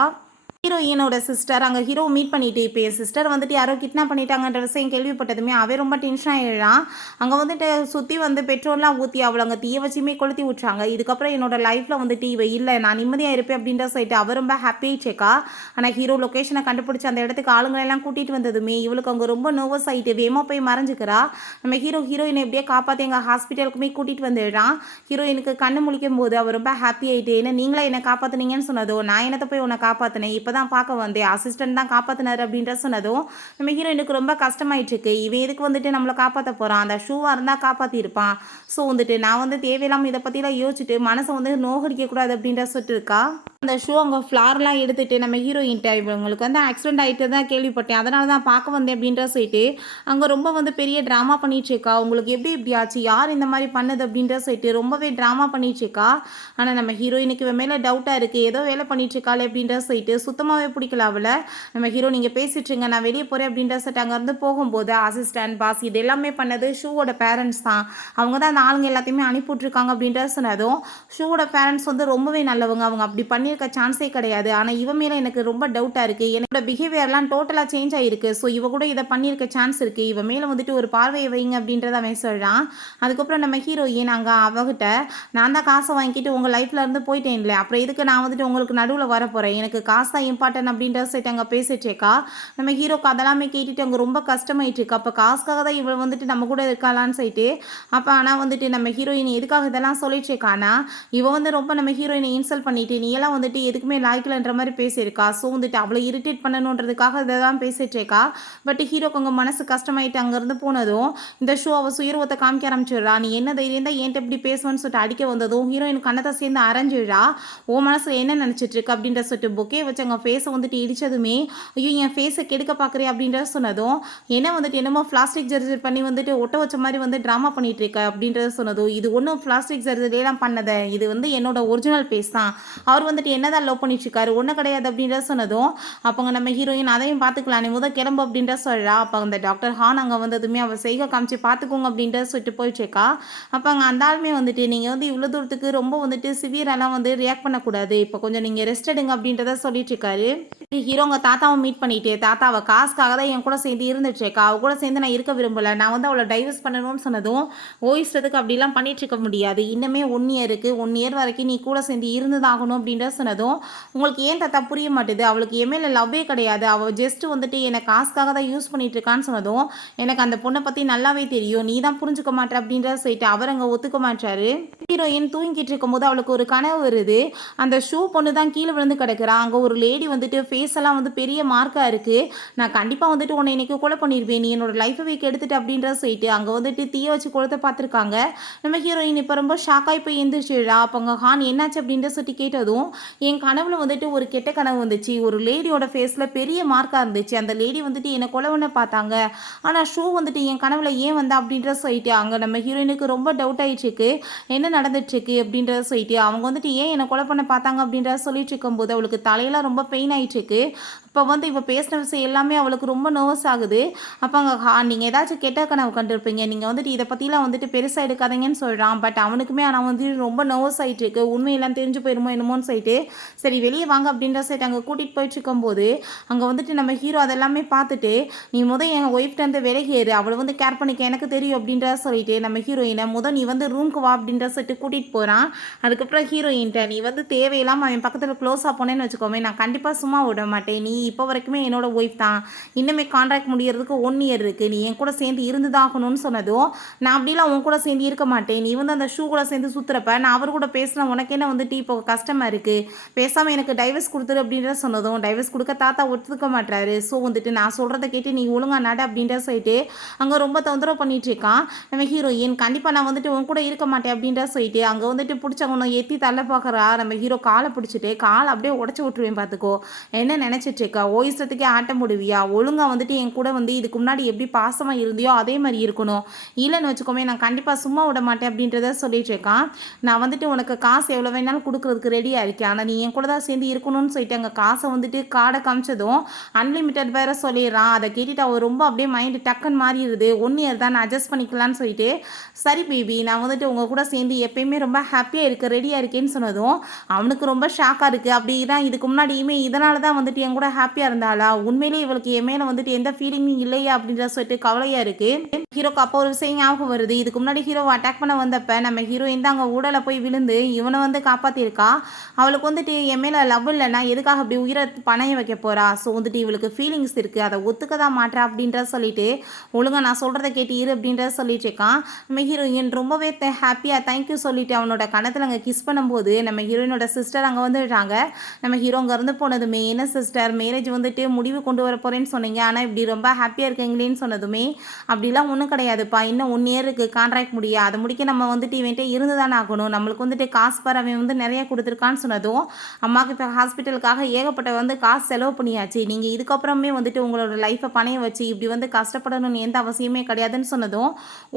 ஹீரோயினோட சிஸ்டர் அங்கே ஹீரோ மீட் பண்ணிட்டு இப்போ என் சிஸ்டர் வந்துட்டு யாரோ கிட்னாப் பண்ணிட்டாங்கன்ற விஷயம் கேள்விப்பட்டதுமே அவன் ரொம்ப டென்ஷன் ஆகிடுறான். அங்கே வந்துட்டு சுற்றி வந்து பெட்ரோல்லாம் ஊற்றி அவளை அங்கே தீய வச்சுமே கொளுத்தி விட்றாங்க. இதுக்கப்புறம் என்னோட லைஃப்பில் வந்துட்டு இவ இல்லை நான் நிம்மதியாக இருப்பேன் அப்படின்ற சொல்லிட்டு அவர் ரொம்ப ஹாப்பி ஆயிடுச்சேக்கா. ஆனால் ஹீரோ லொக்கேஷனை கண்டுபிடிச்சி அந்த இடத்துக்கு ஆளுங்களெல்லாம் கூட்டிகிட்டு வந்ததுமே இவளுக்கு அங்கே ரொம்ப நர்வஸ் ஆகிட்டு வேமா போய் மறைஞ்சிக்கிறா. நம்ம ஹீரோயினை எப்படியே காப்பாற்றி எங்கள் ஹாஸ்பிட்டலுக்குமே கூட்டிகிட்டு வந்துடுறான். ஹீரோயினுக்கு கண்ணு முழிக்கும் போது அவர் ரொம்ப ஹாப்பி ஆகிட்டு ஏன்னா நீங்களே என்னை காப்பாற்றுனீங்கன்னு சொன்னதோ நான் என்னத்தை போய் உன்னை காப்பாற்றினேன் இப்போ தான் பார்க்க வந்தேன் அசிஸ்டன்ட் தான் காப்பாற்றினார் அப்படின்ற சொன்னதும் நம்ம ஹீரோயினுக்கு ரொம்ப கஷ்டமாயிட்டுருக்கு. இவன் எதுக்கு வந்துட்டு நம்மளை காப்பாற்ற போகிறான், அந்த ஷூவாக இருந்தால் காப்பாற்றிருப்பான். ஸோ வந்துட்டு நான் வந்து தேவையில்லாமல் இதை பற்றிலாம் யோசிச்சுட்டு மனசை வந்து நோகடிக்கக்கூடாது அப்படின்ற சொல்லிட்டு இருக்கா. அந்த ஷூ அங்கே ஃப்ளார்லாம் எடுத்துகிட்டு நம்ம ஹீரோயின்ட்ட இவங்களுக்கு வந்து ஆக்சிடென்ட் ஆகிட்டு தான் கேள்விப்பட்டேன் அதனால தான் பார்க்க வந்தேன் அப்படின்ற சொல்லிட்டு அங்கே ரொம்ப வந்து பெரிய ட்ராமா பண்ணிட்டுருக்கா. உங்களுக்கு எப்படி ஆச்சு, யார் இந்த மாதிரி பண்ணது அப்படின்ற சொல்லிட்டு ரொம்பவே ட்ராமா பண்ணிட்டுருக்கா. ஆனால் நம்ம ஹீரோயினுக்கு இவன் மேலே டவுட்டாக இருக்குது, ஏதோ வேலை பண்ணிட்டுருக்காள் அப்படின்ற சொல்லிட்டு சுத்தமாகவே பிடிக்கல அவளை. நம்ம ஹீரோ நீங்கள் பேசிட்டுருங்க நான் வெளியே போகிறேன் அப்படின்ற சொல்லிட்டு அங்கேருந்து போகும்போது அசிஸ்டன்ட் பாஸ் இது எல்லாமே பண்ணது ஷூவோட பேரண்ட்ஸ் தான், அவங்க தான் அந்த ஆளுங்க எல்லாத்தையுமே அனுப்பிவிட்ருக்காங்க அப்படின்ற சொன்னதும் ஷூவோட பேரண்ட்ஸ் வந்து ரொம்பவே நல்லவங்க, அவங்க அப்படி பண்ணியிருக்க சான்ஸே கிடையாது. ஆனால் இவன் மேலே எனக்கு ரொம்ப டவுட்டாக இருக்குது, என்னோட பிஹேவியர்லாம் டோட்டலாக சேஞ்ச் ஆகிருக்கு. ஸோ இவ கூட இதை பண்ணியிருக்க சான்ஸ் இருக்குது, இவன் மேலே வந்துட்டு ஒரு பார்வையை வைங்க அப்படின்றத அவன் சொல்கிறான். அதுக்கப்புறம் நம்ம ஹீரோயின் அங்கே அவகிட்ட நான் தான் காசை வாங்கிட்டு உங்கள் லைஃப்பில் இருந்து போயிட்டேன் இல்லை அப்புறம் எதுக்கு நான் வந்துட்டு உங்களுக்கு நடுவில் வர போகிறேன், எனக்கு காசு தான் இம்பார்ட்டன் அப்படின்ற சைட் அங்கே பேசிட்டுருக்கா. நம்ம ஹீரோக்கு அதெல்லாமே கேட்டுட்டு அங்கே ரொம்ப கஷ்டமாயிட்டு இருக்கு. அப்போ காசுக்காக தான் இவள் வந்துட்டு நம்ம கூட இருக்காளான்னு சொல்லிட்டு அப்போ ஆனால் வந்துட்டு நம்ம ஹீரோயின் எதுக்காக இதெல்லாம் சொல்லிட்டு இருக்கானா இவன் வந்து ரொம்ப நம்ம ஹீரோயினை இன்சல்ட் பண்ணிட்டு நீ எல்லாம் வந்துட்டு எதுக்குமே லாய்க்கலன்ற மாதிரி பேசியிருக்கா. ஸோ வந்துட்டு அவளை இரிட்டேட் பண்ணணுன்றதுக்காக இதை தான் பேசிட்டு இருக்கா. பட் ஹீரோக்கு அங்கே மனசு கஷ்டமாயிட்டு அங்கேருந்து போனதும் இந்த ஷோ அவள் சுயரூபத்தை காமிக்க ஆரம்பிச்சிடுறா. நீ என்ன தைரியம் தான் என்கிட்ட இப்படி பேசுவேன்னு சொல்லிட்டு அடிக்க வந்ததும் ஹீரோயின் கண்ணத்தை சேர்ந்து அரைஞ்சிடுறா. ஓ மனசில் என்ன நினச்சிட்டு இருக்கு அப்படின்ற சொல்லிட்டு பொக்கே வச்சு அங்கே ஃபேஸை வந்துட்டு இடிச்சதுமே ஐயோ என் ஃபேஸை கெடுக்க பார்க்குறேன் அப்படின்றத சொன்னதும் என்ன வந்துட்டு என்னமோ பிளாஸ்டிக் சர்ஜரி பண்ணி வந்துட்டு ஒட்ட வச்ச மாதிரி வந்து ட்ராமா பண்ணிட்டு இருக்க அப்படின்றத சொன்னதும் இது ஒன்றும் பிளாஸ்டிக் சர்ஜரியெல்லாம் பண்ணதை, இது வந்து என்னோட ஒரிஜினல் பேஸ் தான், அவர் வந்துட்டு என்னதான் லவ் பண்ணிட்டு இருக்காரு ஒன்றும் கிடையாது அப்படின்றத சொன்னதும் அப்போங்க நம்ம ஹீரோயின் அதையும் பார்த்துக்கலாம் நீ முதல் கிளம்பு அப்படின்ற சொல்கிறா. அப்போ அந்த டாக்டர் ஹான் அங்கே வந்ததுமே அவள் செய்க காமிச்சு பார்த்துக்கோங்க அப்படின்ற சொல்லிட்டு போயிட்டுருக்கா. அப்போ அங்கே அந்த ஆளுமே வந்துட்டு நீங்கள் வந்து இவ்வளோ தூரத்துக்கு ரொம்ப வந்துட்டு சிவியரெல்லாம் வந்து ரியாக்ட் பண்ணக்கூடாது, இப்போ கொஞ்சம் நீங்கள் ரெஸ்ட் எடுங்க அப்படின்றத சொல்லிட்டு இருக்காரு. ஹீரோங்க தாத்தாவை மீட் பண்ணிட்டு தாத்தாவை காசுக்காக தான் என் கூட சேர்ந்து இருந்துச்சுக்கா, அவ கூட சேர்ந்து நான் இருக்க விரும்பலை, நான் வந்து அவளை டைவர்ஸ் பண்ணணும்னு சொன்னதும் ஓய்ஸ்டதுக்கு அப்படிலாம் பண்ணிட்டு இருக்க முடியாது, இன்னுமே 1 இயர் இருக்குது, 1 இயர் வரைக்கும் நீ கூட சேர்ந்து இருந்ததாகணும் அப்படின்ற சொன்னதும் உங்களுக்கு ஏன் தாத்தா புரிய மாட்டேது, அவளுக்கு என் மேலே லவ்வே கிடையாது, அவள் ஜஸ்ட் வந்துட்டு என்னை காசுக்காக தான் யூஸ் பண்ணிட்டு இருக்கான்னு சொன்னதும் எனக்கு அந்த பொண்ணை பற்றி நல்லாவே தெரியும், நீ தான் புரிஞ்சுக்க மாட்டேன் அப்படின்ற சொல்லிட்டு அவர் அங்கே ஒத்துக்க மாட்டாரு. ஹீரோயின் தூங்கிட்டு இருக்கும்போது அவளுக்கு ஒரு கனவு வருது, அந்த ஷூ பொண்ணு தான் கீழே விழுந்து கிடக்குறா, அங்கே ஒரு லேடி வந்துட்டு ஃபேஸ் எல்லாம் வந்து பெரிய மார்க்காக இருக்குது, நான் கண்டிப்பாக வந்துட்டு உன்னை இன்னைக்கு கொலை பண்ணிடுவேன், நீ என்னோட லைஃபை கெடுத்துட்டு அப்படின்ற சொல்லிட்டு அங்கே வந்துட்டு தீய வச்சு கொளுத்த பார்த்துருக்காங்க. நம்ம ஹீரோயின் இப்போ ரொம்ப ஷாக்காகி போய் எழுந்திரிச்சிடா. அப்போ அங்கே ஹான் என்னாச்சு அப்படின்ற சொல்லி கேட்டதும் என் கனவுல வந்துட்டு ஒரு கெட்ட கனவு வந்துச்சு, ஒரு லேடியோட ஃபேஸில் பெரிய மார்க்காக இருந்துச்சு, அந்த லேடி வந்துட்டு என்னை கொலை பண்ண பார்த்தாங்க, ஆனால் ஷூ வந்துட்டு என் கனவுல ஏன் வந்தா அப்படின்ற சொல்லிட்டு அங்கே நம்ம ஹீரோயினுக்கு ரொம்ப டவுட் ஆயிடுச்சுக்கு என்ன நடந்துட்டுருக்கு அப்படின்றத சொல்லிட்டு அவங்க வந்துட்டு ஏன் என்னை கொலை பண்ண பார்த்தாங்க அப்படின்றத சொல்லிட்டு இருக்கும்போது அவளுக்கு தலையெல்லாம் ரொம்ப பெயின் ஆயிடுச்சுக்கு. இப்போ வந்து இப்போ பேசின விஷயம் எல்லாமே அவளுக்கு ரொம்ப நர்வஸ் ஆகுது. அப்போ அங்கே நீங்கள் ஏதாச்சும் கெட்ட கனவு கண்டிருப்பீங்க, நீங்கள் வந்துட்டு இதை பற்றிலாம் வந்துட்டு பெருசாக எடுக்காதீங்கன்னு சொல்கிறான். பட் அவனுக்குமே ஆனால் வந்து ரொம்ப நர்வஸ் ஆகிட்டு இருக்கு, உண்மையெல்லாம் தெரிஞ்சு போயிருமோ என்னமோன்னு சொல்லிட்டு சரி வெளியே வாங்க அப்படின்ற சொல்லிட்டு அங்கே கூட்டிகிட்டு போயிட்டு இருக்கும்போது அங்கே வந்துட்டு நம்ம ஹீரோ அதெல்லாமே பார்த்துட்டு நீ என் ஒய்ஃப்ட்டு விலகேறு, அவளை வந்து கேர் பண்ணிக்க எனக்கு தெரியும் அப்படின்ற சொல்லிட்டு நம்ம ஹீரோயினை நீ வந்து ரூமுக்கு வா அப்படின்ற சொல்லிட்டு கூட்டிகிட்டு போகிறான். அதுக்கப்புறம் ஹீரோயின்ட்ட நீ வந்து தேவையில்லாமல் அவன் பக்கத்தில் க்ளோஸாக போனேன்னு வச்சுக்கோமே நான் கண்டிப்பாக சும்மா விட மாட்டேன், நீ இப்போ வரைக்குமே என்னோட ஒய்ஃப் தான், இன்னுமே கான்ட்ராக்ட் முடியறதுக்கு 1 இயர் இருக்குது, நீ என் கூட சேர்ந்து இருந்துதாகணும்னு சொன்னதும் நான் அப்படிலாம் உன் கூட சேர்ந்து இருக்க மாட்டேன், நீ வந்து அந்த ஷூ கூட சேர்ந்து சுற்றுறப்ப நான் அவர் கூட பேசினேன் உனக்கு என்ன வந்துட்டு இப்போ கஷ்டமாக இருக்குது, பேசாமல் எனக்கு டைவர்ஸ் கொடுத்துரு அப்படின்ற சொன்னதும் டைவர்ஸ் கொடுக்க தாத்தா ஒத்துக்க மாட்டாரு. ஸோ வந்துட்டு நான் சொல்கிறத கேட்டு நீ ஒழுங்கா நட அப்படின்ற சொல்லிட்டு அங்கே ரொம்ப தொந்தரவு பண்ணிட்டு இருக்கான். நம்ம ஹீரோயின் கண்டிப்பாக நான் வந்துட்டு உன் கூட இருக்க மாட்டேன் அப்படின்ற சொல்லிட்டு அங்கே வந்துட்டு பிடிச்சவங்க ஏற்றி தள்ள பார்க்குறா. நம்ம ஹீரோ காலை பிடிச்சிட்டு காலை அப்படியே உடச்சி விட்டுருவேன் பார்த்துக்கோ, என்ன நினச்சிட்டு இருக்கா? ஓ இஷ்டத்துக்கே ஆட்டம் போடுவியா? ஒழுங்கா வந்துட்டு என் கூட வந்து இதுக்கு முன்னாடி எப்படி பாசமா இருந்தியோ அதே மாரி இருக்கணும். இல்லன்னு வச்சுக்கோமே நான் கண்டிப்பா சும்மா விட மாட்டேன் அப்படின்றத சொல்லிட்டு இருக்கான். நான் வந்துட்டு உனக்கு காசு எவ்வளோ வேணாலும் குடுக்குறதுக்கு ரெடியா இருக்கேன். ஆனா நீ என் கூட தான் சேர்ந்து இருக்கணும்னு சொல்லிட்டு அங்க காச வந்துட்டு கார்ட காமிச்சதும் அன்லிமிட்டட் வேற சொல்லிடுறான். அத கேட்டுட்டு அவ ரொம்ப அப்படியே மைண்ட் டக்குன்னு மாறிடுது. 1 இயர் தான் அட்ஜஸ்ட் பண்ணிக்கலாம்னு சொல்லிட்டு, சரி பேபி நான் வந்துட்டு உங்க கூட சேர்ந்து எப்பயுமே ரொம்ப ஹாப்பியா இருக்க ரெடியா இருக்கேன்னு சொன்னதும், அவனுக்கு ரொம்ப ஷாக்கா இருக்கு. அப்படிதான் இதுக்கு முன்னாடியுமே இதனால தான் வந்துட்டு என் கூட ஹாப்பியா இருந்தாளா? உண்மையிலேயே இவளுக்கு என் மேல வந்துட்டு எந்த ஃபீலிங்கும் இல்லையா? அப்படின்றத சொல்லிட்டு கவலையா இருக்கு. ஹீரோக்கு அப்போ ஒரு விஷயம் ஞாபகம் வருது. இதுக்கு முன்னாடி ஹீரோவ அட்டாக் பண்ண வந்தப்ப நம்ம ஹீரோயின் தான் அங்க ஊடல்ல போய் விழுந்து இவன வந்து காப்பாத்தியிருக்கா. அவளுக்கு வந்துட்டு என் மேல லவ் இல்லன்னா எதுக்காக அப்படி உயிர பணய வைக்க போறா? ஸோ வந்துட்டு இவளுக்கு ஃபீலிங்ஸ் இருக்கு. அத ஒத்துக்க தான் மாட்றா அப்படின்றத சொல்லிட்டு, ஒழுங்கா நான் சொல்றத கேட்டு இரு அப்படின்றத சொல்லிட்டு இருக்கான். நம்ம ஹீரோயின் ரொம்பவே ஹாப்பியா தேங்க் யூ சொல்லிட்டு அவனோட கன்னத்துல அங்க கிஸ் பண்ணும்போது, நம்ம ஹீரோயினோட சிஸ்டர் அங்க வந்துடுறாங்க. நம்ம ஹீரோ அங்க இருந்து போனதுமே, என்ன சிஸ்டர் மேரேஜ் வந்துட்டு முடிவு கொண்டு வர போறேன்னு சொன்னீங்க. ஆனா இப்படி ரொம்ப ஹாப்பியா இருக்கீங்களேன்னு சொன்னதுமே, அப்படிலாம் ஒண்ணும் கிடையாதுப்பா. இன்னும் 1 இயர் இருக்கு கான்ட்ராக்ட் முடிய. அத முடிக்க நம்ம வந்துட்டு இவன்ட்ட இருந்து தானே ஆகணும். நம்மளுக்கு வந்துட்டு காசு பாரு அவன் வந்து நெறைய குடுத்துருக்கான்னு சொன்னதும், அம்மாக்கு இப்ப ஹாஸ்பிட்டலுக்காக ஏகப்பட்ட வந்து காசு செலவு பண்ணியாச்சு. நீங்க இதுக்கப்புறமே வந்துட்டு உங்களோட லைஃப்ப பணயம் வச்சு இப்படி வந்து கஷ்டப்படணும்னு எந்த அவசியமே கிடையாதுன்னு சொன்னதும்,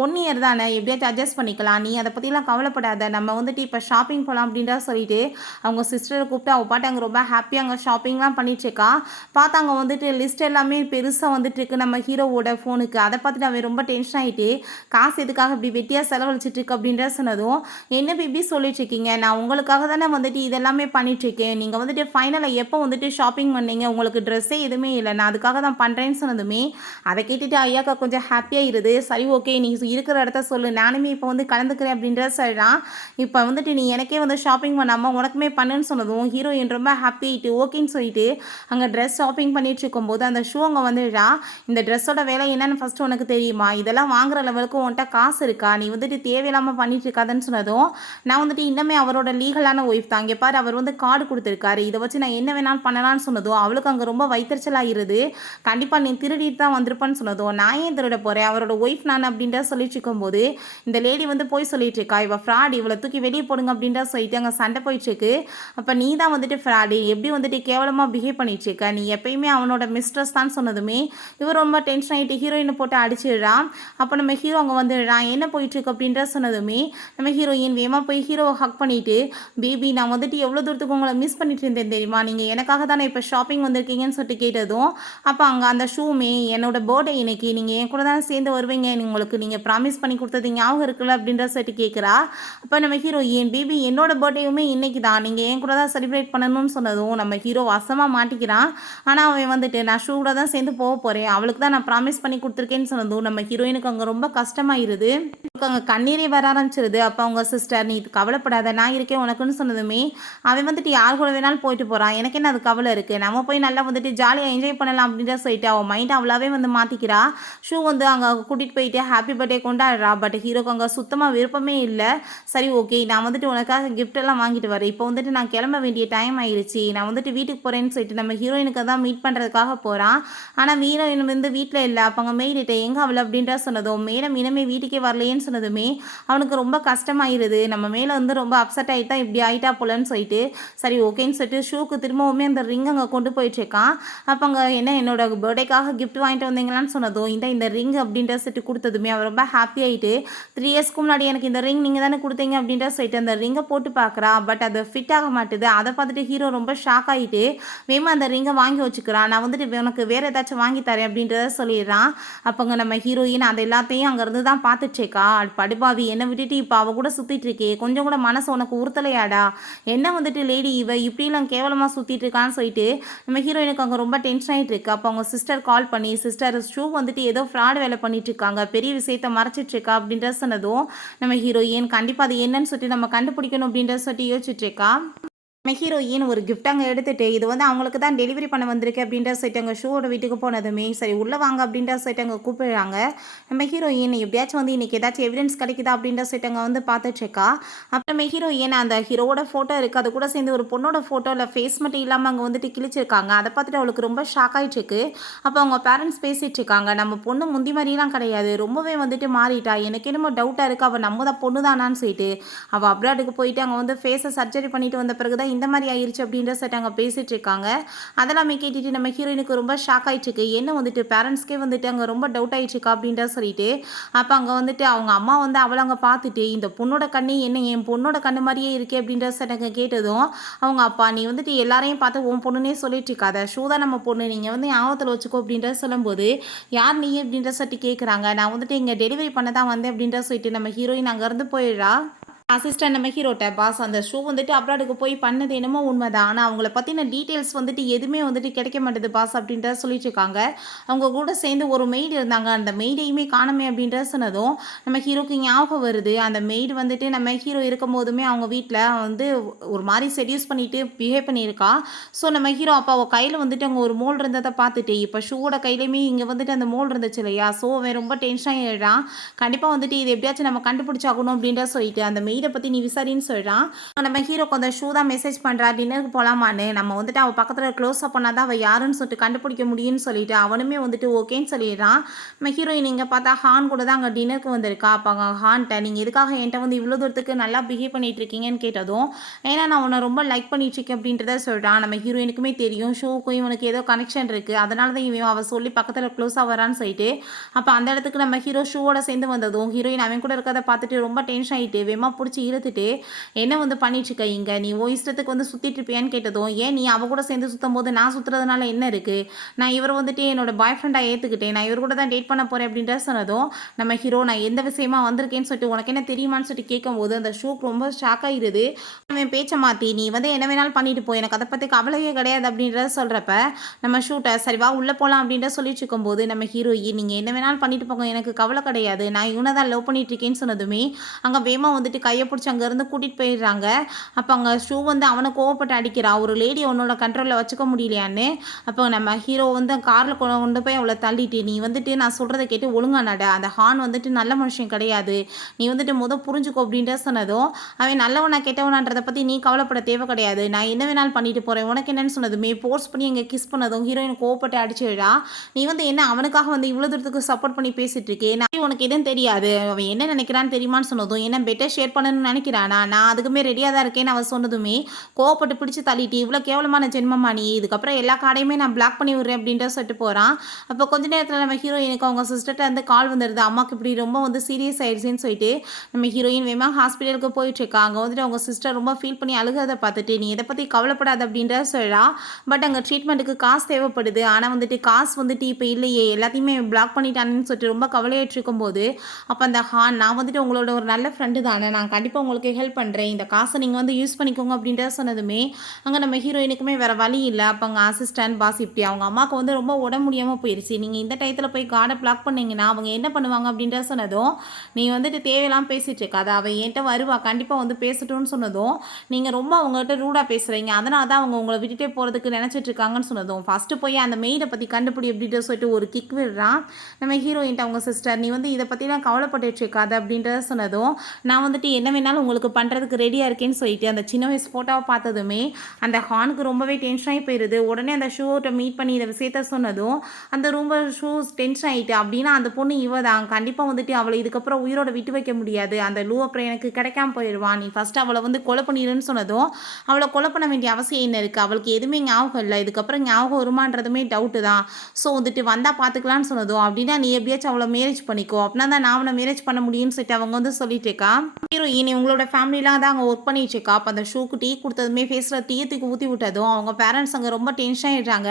1 இயர் தானே எப்படியாச்சும் அட்ஜஸ்ட் பண்ணிக்கலாம். நீ அத பத்திலாம் கவலைப்படாத. நம்ம வந்துட்டு இப்ப ஷாப்பிங் போலாம் அப்படின்றத சொல்லிட்டு, அவங்க சிஸ்டர கூப்பிட்டு அவ பாட்டு அங்க ரொம்ப ஹாப்பியா அங்க ஷாப்பிங்லாம் பண்ணிட்டு இருக்கா. பார்த்தா அங்க வந்துட்டு லிஸ்ட் எல்லாமே பெருசா வந்துட்டு இருக்கு நம்ம ஹீரோவோட ஃபோனுக்கு. அத பார்த்துட்டு அவன் ரொம்ப டென்ஷன் ஆயிட்டு, காசு எதுக்காக இப்படி வெட்டியா செலவழிச்சிட்டு இருக்க அப்படின்றத சொன்னதும், என்ன பேபி சொல்லிட்டு இருக்கீங்க? நான் உங்களுக்காக தானே வந்துட்டு இதெல்லாமே பண்ணிட்டு இருக்கேன். நீங்க வந்துட்டு ஃபைனலா எப்போ வந்துட்டு ஷாப்பிங் பண்ணீங்க? உங்களுக்கு ட்ரெஸ்ஸே எதுவுமே இல்ல. நான் அதுக்காக தான் பண்றேன்னு சொன்னதுமே, அத கேட்டுட்டு ஐயாக்கா கொஞ்சம் ஹாப்பியா இருது. சரி ஓகே நீ இருக்கிற இடத்த சொல்லு. நானுமே இப்போ வந்து கலந்துக்கிறேன் அப்படின்றத சொல்றான். இப்ப வந்துட்டு நீ எனக்கே வந்து ஷாப்பிங் பண்ணாம உனக்குமே பண்ணுன்னு சொன்னதும், ஹீரோயின் ரொம்ப ஹாப்பி ஆயிட்டு ஓகேன்னு சொல்லிட்டு, அங்க ட்ரெஸ் ஷாப்பிங் பண்ணிட்டு இருக்கும்போது அந்த ஷூ அங்க வந்துடுறா. இந்த ட்ரெஸ்ஸோட விலை என்னன்னு ஃபர்ஸ்ட் உனக்கு தெரியுமா? இதெல்லாம் வாங்குற லெவலுக்கு உன்ட்ட காசு இருக்கா? நீ வந்துட்டு தேவையில்லாம பண்ணிட்டு இருக்காதன்னு சொன்னதும், நான் வந்துட்டு இன்னுமே அவரோட லீகலான ஒய்ஃப் தான். இங்க பாரு அவர் வந்து கார்டு குடுத்துருக்காரு. இத வச்சு நான் என்ன வேணாலும் பண்ணலாம்னு சொன்னதும், அவளுக்கு அங்க ரொம்ப வயித்தெரிச்சலாயிருது. கண்டிப்பா நீ திருடிட்டு தான் வந்திருப்பன்னு சொன்னதும், நான் ஏன் திருட போறேன்? அவரோட ஒய்ஃப் நான் அப்படின்றத சொல்லிட்டு இருக்கும்போது, இந்த லேடி வந்து போய் சொல்லிட்டு இருக்கா. இவ ஃப்ராட் இவள தூக்கி வெளிய போடுங்க அப்படின்றத சொல்லிட்டு அங்க சண்டை போயிட்டு இருக்கு. அப்ப நீ தான் வந்துட்டு ஃப்ராடு. எப்படி வந்துட்டு கேவலமா பிஹேவ் பண்ணிட்டு இருக்க? நீ எப்பயுமே அவனோட மிஸ்ட்ரஸ் தான் சொன்னதுமே, இவ ரொம்ப டென்ஷன் ஆயிட்டு ஹீரோயின போட்டு அடிச்சிடுறான். அப்போ நம்ம ஹீரோ அங்கே வந்துடுறான். என்ன போயிட்டுருக்கு அப்படின்ற சொன்னதுமே நம்ம ஹீரோயின் வேகமாக போய் ஹீரோவை ஹக் பண்ணிட்டு, பேபி நான் வந்துட்டு எவ்வளோ தூரத்துக்கு உங்களை மிஸ் பண்ணிட்டு இருந்தேன் தெரியுமா? நீங்கள் எனக்காக தானே இப்போ ஷாப்பிங் வந்திருக்கீங்கன்னு சொல்லிட்டு கேட்டதும், அப்போ அங்கே அந்த ஷூமே என்னோட பர்த்டே இன்னைக்கு நீங்கள் என் கூட தானே சேர்ந்து வருவீங்க. உங்களுக்கு நீங்கள் ப்ராமிஸ் பண்ணி கொடுத்தது ஞாபகம் இருக்குல்ல அப்படின்ற சொல்லிட்டு கேட்குறா. அப்போ நம்ம ஹீரோயின் பேபி என்னோட பர்த்டேயுமே இன்னைக்கு தான் நீங்கள் என் கூட தான் செலிப்ரேட் பண்ணணும்னு சொன்னதும் நம்ம ஹீரோ வசமாக மாட்டிக்கிறான். ஆனால் அவன் வந்துட்டு நான் ஷூவோட தான் சேர்ந்து போக போகிறேன். அவளுக்கு தான் நான் ப்ராமிஸ் பண்ணி கொடுத்துருக்கேன்னு சொன்னதும் நம்ம ஹீரோயினுக்கு அங்கே ரொம்ப கஷ்டமாயிருது. அங்கே கண்ணீரே வர ஆரம்பிச்சிருது. அப்போ அவங்க சிஸ்டர் நீ இது கவலைப்படாத நான் இருக்கேன் உனக்குன்னு சொன்னதுமே அவன் வந்துட்டு யார் கூட வேணாலும் போயிட்டு போகிறான். எனக்கு என்ன அது கவலை இருக்குது. நம்ம போய் நல்லா வந்துட்டு ஜாலியாக என்ஜாய் பண்ணலாம் அப்படின்ற சொல்லிட்டு அவன் மைண்ட் அவளாவே வந்து மாற்றிக்கிறா. ஷூ வந்து அங்கே கூட்டிகிட்டு போயிட்டு ஹாப்பி பர்த்டே கொண்டாடுறா. பட் ஹீரோக்கு அங்கே சுத்தமாக விருப்பமே இல்லை. சரி ஓகே நான் வந்துட்டு உனக்காக கிஃப்ட் எல்லாம் வாங்கிட்டு வரேன். இப்போ வந்துட்டு நான் கிளம்ப வேண்டிய டைம் ஆயிடுச்சு. நான் வந்துட்டு வீட்டுக்கு போகிறேன்னு சொல்லிட்டு நம்ம ஹீரோயினுக்கு தான் மீட் பண்ணுறதுக்காக போகிறான். ஆனால் ஹீரோயின் வந்து வீட்டில் இல்லை. அப்போ அங்கே மெய்டிட்ட எங்கே அவள் அப்படின்ற சொன்னதும் மேடம் இனிமே வீட்டுக்கே வரலையேன்னு சொன்னதுமே அவனுக்கு ரொம்ப கஷ்டமாயிருது. நம்ம மேலே வந்து ரொம்ப அப்செட் ஆகிட்டா இப்படி ஆகிட்டா போலன்னு சொல்லிட்டு சரி ஓகேன்னு சொல்லிட்டு ஷூக்கு திரும்பவுமே அந்த ரிங் அங்கே கொண்டு போயிட்டுருக்கான். அப்போ அங்கே என்ன என்னோட பர்த்டேக்காக கிஃப்ட் வாங்கிட்டு வந்தீங்களான்னு சொன்னதும் இந்த ரிங் அப்படின்ற சொல்லிட்டு கொடுத்ததுமே அவர் ரொம்ப ஹாப்பி ஆகிட்டு 3 இயர்ஸ்க்கு முன்னாடி எனக்கு இந்த ரிங் நீங்கள் தானே கொடுத்தீங்க அப்படின்ற சொல்லிட்டு அந்த ரிங்கை போட்டு பார்க்குறா. பட் அது ஃபிட் ஆக மாட்டுது. அதை பார்த்துட்டு ஹீரோ ரொம்ப ஷாக் ஆகிட்டு வேமா அந்த ரிங்கை வாங்கி வச்சுக்கிறான். நான் வந்துட்டு உனக்கு வேறு ஏதாச்சும் வாங்கி தரேன் அப்படின்றத சொல்லிடுறான். அப்போங்க நம்ம ஹீரோயின் அதை எல்லாத்தையும் அங்கேருந்து தான் பார்த்துட்ருக்கா. படுபாவி என்னை விட்டுட்டு இப்போ அவள் கூட சுற்றிட்டு இருக்கே கொஞ்சம் கூட மனசு உனக்கு உறுத்தலையாடா? என்ன வந்துட்டு லேடி இவ இப்படிலாம் கேவலமாக சுற்றிட்டு இருக்கான்னு சொல்லிட்டு நம்ம ஹீரோயினுக்கு அங்கே ரொம்ப டென்ஷன் ஆகிட்டு இருக்கு. அப்போ அவங்க சிஸ்டர் கால் பண்ணி சிஸ்டர் ஷூ வந்துட்டு ஏதோ ஃப்ராட் வேலை பண்ணிட்டு இருக்காங்க பெரிய விஷயத்த மறைச்சிட்டு இருக்கா அப்படின்ற சொன்னதும் நம்ம ஹீரோயின் கண்டிப்பாக அது என்னன்னு சொல்லிட்டு நம்ம கண்டுபிடிக்கணும் அப்படின்ற சொல்லிட்டு யோசிச்சுட்டு இருக்கா. நம்ம ஹீரோயின் ஒரு கிஃப்ட் அங்கே எடுத்துட்டு இது வந்து அவங்களுக்கு தான் டெலிவரி பண்ண வந்திருக்கு அப்படின்ற சொல்லிட்டு அங்கே ஷூவோட வீட்டுக்கு போனதுமே சரி உள்ளே வாங்க அப்படின்ற சொல்லிட்டு அங்கே கூப்பிடுறாங்க. நம்ம ஹீரோயின் எப்படியாச்சும் வந்து இன்னைக்கு ஏதாச்சும் எவிடன்ஸ் கிடைக்குதா அப்படின்ற சொல்லிட்டு அங்கே வந்து பார்த்துட்டு இருக்கா. அப்புறமே ஹீரோயின் அந்த ஹீரோவோட ஃபோட்டோ இருக்குது அது கூட சேர்ந்து ஒரு பொண்ணோட ஃபோட்டோ இல்லை ஃபேஸ் மட்டும் இல்லாமல் அங்கே வந்துட்டு கிழிச்சிருக்காங்க. அதை பார்த்துட்டு அவளுக்கு ரொம்ப ஷாக் ஆகிட்டு இருக்கு. அப்போ அவங்க பேரண்ட்ஸ் பேசிகிட்டு இருக்காங்க. நம்ம பொண்ணு முந்தி மாதிரிலாம் கிடையாது ரொம்பவே வந்துட்டு மாறிட்டா. எனக்கு என்னமோ டவுட்டாக இருக்குது அவள் நம்ம தான் பொண்ணு தானான்னு சொல்லிட்டு அவள் அப்ராடுக்கு போயிட்டு அங்கே வந்து ஃபேஸை சர்ஜரி பண்ணிட்டு வந்த பிறகு தான் இந்த மாதிரி ஆயிருச்சு அப்படின்ற சொல்லிட்டு அங்கே பேசிட்டு இருக்காங்க. அதெல்லாமே கேட்டுட்டு நம்ம ஹீரோயினுக்கு ரொம்ப ஷாக் ஆயிட்டுருக்கு. என்ன வந்துட்டு பேரண்ட்ஸ்க்கே வந்துட்டு அங்கே ரொம்ப டவுட் ஆயிடுச்சுக்கா அப்படின்ற சொல்லிட்டு அப்போ அங்கே வந்துட்டு அவங்க அம்மா வந்து அவளை அங்கே பார்த்துட்டு இந்த பொண்ணோட கண்ணு என்ன என் பொண்ணோட கண்ணு மாதிரியே இருக்கே அப்படின்ற சொல்லிட்டு கேட்டதும் அவங்க அப்பா நீ வந்துட்டு எல்லாரையும் பார்த்து உன் பொண்ணுன்னே சொல்லிட்டு இருக்காத ஷூ தான் நம்ம பொண்ணு நீங்கள் வந்து ஞாபகத்தில் வச்சுக்கோ அப்படின்ற சொல்லும்போது யார் நீ அப்படின்ற சொல்லிட்டு கேட்குறாங்க. நான் வந்துட்டு இங்கே டெலிவரி பண்ண தான் வந்தேன் அப்படின்ற சொல்லிட்டு நம்ம ஹீரோயின் அங்கேருந்து போயிடுறா. அசிஸ்டன்ட் நம்ம ஹீரோட்ட பாஸ் அந்த ஷூ வந்துட்டு அப்ராடுக்கு போய் பண்ணது என்னமோ உண்மைதான். ஆனால் அவங்கள பற்றின டீட்டெயில்ஸ் வந்துட்டு எதுவுமே வந்துட்டு கிடைக்க மாட்டேது பாஸ் அப்படின்ற சொல்லிட்டு இருக்காங்க. அவங்க கூட சேர்ந்து ஒரு மெய்டு இருந்தாங்க. அந்த மெய்டையுமே காணுமே அப்படின்ற சொன்னதும் நம்ம ஹீரோக்கு ஞாபகம் வருது. அந்த மெய்டு வந்துட்டு நம்ம ஹீரோ இருக்கும் போதுமே அவங்க வீட்டில் வந்து ஒரு மாதிரி செடியூஸ் பண்ணிட்டு பிஹேவ் பண்ணியிருக்கா. ஸோ நம்ம ஹீரோ அப்போ அவள் கையில் வந்துட்டு அங்கே ஒரு மோல் இருந்ததை பார்த்துட்டு இப்போ ஷூவோட கையிலையுமே இங்கே வந்துட்டு அந்த மோல் இருந்துச்சு இல்லையா. ஸோ அவன் ரொம்ப டென்ஷன் ஆகிடுறான். கண்டிப்பாக வந்துட்டு இது எப்படியாச்சும் நம்ம கண்டுபிடிச்சாகணும் அப்படின்ற சொல்லிட்டு அந்த மெய்டை பற்றி நீ விசாரின்னு சொல்கிறான். நம்ம ஹீரோக்கு அந்த ஷூ தான் மெசேஜ் பண்ணுறா டின்னருக்கு போகலாமான்னு. நம்ம வந்துட்டு அவள் பக்கத்தில் க்ளோஸ் அப் பண்ணால் தான் அவள் யாருன்னு சொல்லிட்டு கண்டுபிடிக்க முடியும்னு சொல்லிட்டு அவனுமே வந்துட்டு ஓகேன்னு சொல்லிடுறான். நம்ம ஹீரோயின் இங்கே பார்த்தா ஹான் கூட தான் அங்கே டின்னருக்கு வந்திருக்கா. அப்போ அங்கே ஹான்ட்ட நீங்கள் எதுக்காக என்கிட்ட வந்து இவ்வளோ தூரத்துக்கு நல்லா பிஹேவ் பண்ணிட்டு இருக்கீங்கன்னு கேட்டதும் ஏன்னா நான் உன்னை ரொம்ப லைக் பண்ணிட்டு இருக்கேன் அப்படின்றத சொல்கிறான். நம்ம ஹீரோயினுக்குமே தெரியும் ஷூக்கும் இவனுக்கு ஏதோ கனெக்ஷன் இருக்குது. அதனால தான் இவன் அவள் சொல்லி பக்கத்தில் க்ளோஸாக வரான்னு சொல்லிட்டு அப்போ அந்த இடத்துக்கு நம்ம ஹீரோ ஷூவோட சேர்ந்து வந்ததும் ஹீரோயின் அவன் கூட இருக்கிறத பார்த்துட்டு ரொம்ப டென்ஷன் ஆகிட்டு வேமா பிடிச்சி இழுத்துட்டு என்ன வந்து பண்ணிட்டுருக்க இங்கே நீ ஓ இஷ்டத்துக்கு வந்து சுற்றிட்டு இருப்பியான்னு கேட்டதும் ஏன் நீ அவ கூட சேர்ந்து சுற்றும் போது நான் சுற்றுறதுனால என்ன இருக்குது. நான் இவர் வந்துட்டு என்னோட பாய் ஃப்ரெண்டாக ஏற்றுக்கிட்டேன். நான் இவர் கூட தான் டேட் பண்ண போகிறேன் அப்படின்ற சொன்னதும் நம்ம ஹீரோ நான் எந்த விஷயமா வந்திருக்கேன்னு சொல்லிட்டு உனக்கு என்ன தெரியுமான்னு சொல்லிட்டு கேட்கும்போது அந்த ஷூக்கு ரொம்ப ஷாக் ஆகிடுது. அவன் பேச்சை மாற்றி நீ வந்து என்ன வேணாலும் பண்ணிட்டு போ எனக்கு அதை பற்றி கவலையே கிடையாது அப்படின்றத சொல்கிறப்ப நம்ம ஷூட்டை சரிவா உள்ளே போகலாம் அப்படின்ற சொல்லிட்டு இருக்கும்போது நம்ம ஹீரோயின் நீங்கள் என்ன வேணாலும் பண்ணிட்டு போங்க எனக்கு கவலை கிடையாது நான் இவனை தான் லவ் பண்ணிட்டு இருக்கேன்னு சொன்னதுமே அங்கே வேமா வந்துட்டு கையை பிடிச்சி அங்கேருந்து கூட்டிகிட்டு போயிடுறாங்க. அப்போ அங்கே ஷூ வந்து அவனை கோவப்பட்டு அடிக்கிறா ஒரு லேடி உன்னோட கண்ட்ரோலில் வச்சுக்க முடியலையான்னு. அப்போ நம்ம ஹீரோ வந்து காரில் கொண்டு போய் அவளை தள்ளிட்டு நீ வந்துட்டு நான் சொல்கிறத கேட்டு ஒழுங்கா நட அந்த ஹான் வந்துட்டு நல்ல மனுஷன் கிடையாது நீ வந்துட்டு புரிஞ்சுக்கோ அப்படின்ற சொன்னதும் அவன் நல்லவனா கெட்டவனான்றதை பற்றி நீ கவலைப்பட தேவை கிடையாது நான் என்ன வேணாலும் பண்ணிட்டு போகிறேன் உனக்கு என்னன்னு சொன்னதுமே ஃபோர்ஸ் பண்ணி எங்கே கிஸ் பண்ணதும் ஹீரோயின் கோவப்பட்டு அடிச்சிடா. நீ வந்து என்ன அவனுக்காக வந்து இவ்வளோ தூரத்துக்கு சப்போர்ட் பண்ணி பேசிட்டு இருக்கேன் நான் உனக்கு எதுவும் தெரியாது அவன் என்ன நினைக்கிறான்னு தெரியுமான்னு சொன்னதும் என்ன பெட்டர் ஷேர் பண்ணணும்னு நினைக்கிறானா நான் அதுக்குமே ரெடியாக தான் இருக்கேன்னு அவள் சொன்னதுமே கோவப்பட்டு பிடிச்சி தள்ளிட்டு இவ்வளோ கேவலமான ஜென்மமா நீ இதுக்கப்புறம் எல்லா கார்டையுமே நான் பிளாக் பண்ணி விடுறேன் அப்படின்ற சொல்லிட்டு போகிறான். அப்போ கொஞ்ச நேரத்தில் நம்ம ஹீரோயினுக்கு அவங்க சிஸ்டர்கிட்ட வந்து கால் வந்துடுது அம்மாவுக்கு இப்படி ரொம்ப வந்து சீரியஸ் ஆயிடுச்சுன்னு சொல்லிட்டு நம்ம ஹீரோயின் வேமா ஹாஸ்பிட்டலுக்கு போயிட்டுருக்கா. அங்கே வந்துட்டு அவங்க சிஸ்டர் ரொம்ப ஃபீல் பண்ணி அழுகிறத பார்த்துட்டு நீ இதை பற்றி கவலைப்படாது அப்படின்ற சொல்லா. பட் அங்கே ட்ரீட்மெண்ட்டுக்கு காசு தேவைப்படுது ஆனால் வந்துட்டு காசு வந்துட்டு இப்போ இல்லையே எல்லாத்தையுமே பிளாக் பண்ணிட்டானுன்னு சொல்லிட்டு ரொம்ப கவலையாயிட்டு இருக்கும்போது அப்போ அந்த ஹான் நான் வந்துட்டு உங்களோட ஒரு நல்ல ஃப்ரெண்டு தானே நான் கண்டிப்பாக உங்களுக்கு ஹெல்ப் பண்ணுறேன் இந்த காசை நீங்கள் வந்து யூஸ் பண்ணிக்கோங்க அப்படின்றத சொன்னதுமே அங்கே நம்ம ஹீரோயினுக்குமே வேறு வழி இல்லை. அப்போ அங்கே அசிஸ்டன்ட் பாஸ் இப்படி அவங்க அம்மாவுக்கு வந்து ரொம்ப உடம்பு முடியாமல் போயிடுச்சு நீங்கள் இந்த டயத்தில் போய் கார்டை பிளாக் பண்ணீங்கன்னா அவங்க என்ன பண்ணுவாங்க அப்படின்றத சொன்னதும் நீ வந்துட்டு தேவையெல்லாம் பேசிகிட்டு இருக்காது அவள் என்கிட்ட வருவா கண்டிப்பாக வந்து பேசட்டும்னு சொன்னதும் நீங்கள் ரொம்ப அவங்ககிட்ட ரூடாக பேசுகிறீங்க அதனால தான் அவங்க உங்களை விட்டுட்டே போகிறதுக்கு நினச்சிட்டு இருக்காங்கன்னு சொன்னதும் ஃபஸ்ட்டு போய் அந்த மெய்டை பற்றி கண்டுபிடி அப்படின்ற சொல்லிட்டு ஒரு கிக் விடுறான். நம்ம ஹீரோயின்ட்ட அவங்க சிஸ்டர் நீ வந்து இதை பற்றிலாம் கவலைப்பட்டுட்டு இருக்காது அப்படின்றத சொன்னதும் நான் வந்துட்டு என்ன வேணாலும் உங்களுக்கு பண்ணுறதுக்கு ரெடியாக இருக்கேன்னு சொல்லிட்டு அந்த சின்ன வயசு ஃபோட்டோவை பார்த்ததுமே அந்த ஹானுக்கு ரொம்பவே டென்ஷன் ஆகி போயிடுது. உடனே அந்த ஷூட்டை மீட் பண்ணி இதை விஷயத்த சொன்னதும் அந்த ரொம்ப ஷூஸ் டென்ஷன் ஆகிட்டு அப்படின்னா அந்த பொண்ணு இவ தான் கண்டிப்பாக வந்துட்டு அவளை இதுக்கப்புறம் உயிரோட விட்டு வைக்க முடியாது அந்த லூ அப்புறம் எனக்கு கிடைக்காம போயிடுவான் நீ ஃபஸ்ட்டு அவளை வந்து கொலை பண்ணிடுன்னு சொன்னதும் அவளை கொலை பண்ண வேண்டிய அவசியம் என்ன இருக்குது அவளுக்கு எதுவுமே ஞாபகம் இல்லை இதுக்கப்புறம் ஞாபகம் வருமானதுமே டவுட்டு தான் ஸோ வந்துட்டு வந்தால் பார்த்துக்கலான்னு சொன்னதும் அப்படின்னா நீ எப்படியாச்சும் அவளை மேரேஜ் பண்ணிக்கோ அப்படின்னா தான் நான் அவனை மேரேஜ் பண்ண முடியும்னு சொல்லிட்டு அவங்க வந்து சொல்லிட்டு இருக்கா. ஹீரோயின் உங்களோட ஃபேமிலிலாம் தான் அங்கே ஒர்க் பண்ணிட்டு இருக்கா. அப்போ அந்த ஷூக்கு டீ கொடுத்ததுமே ஃபேஸில் டீயத்துக்கு ஊற்றி விட்டதும் அவங்க பேரண்ட்ஸ் அங்கே ரொம்ப டென்ஷன் ஆகிடுறாங்க.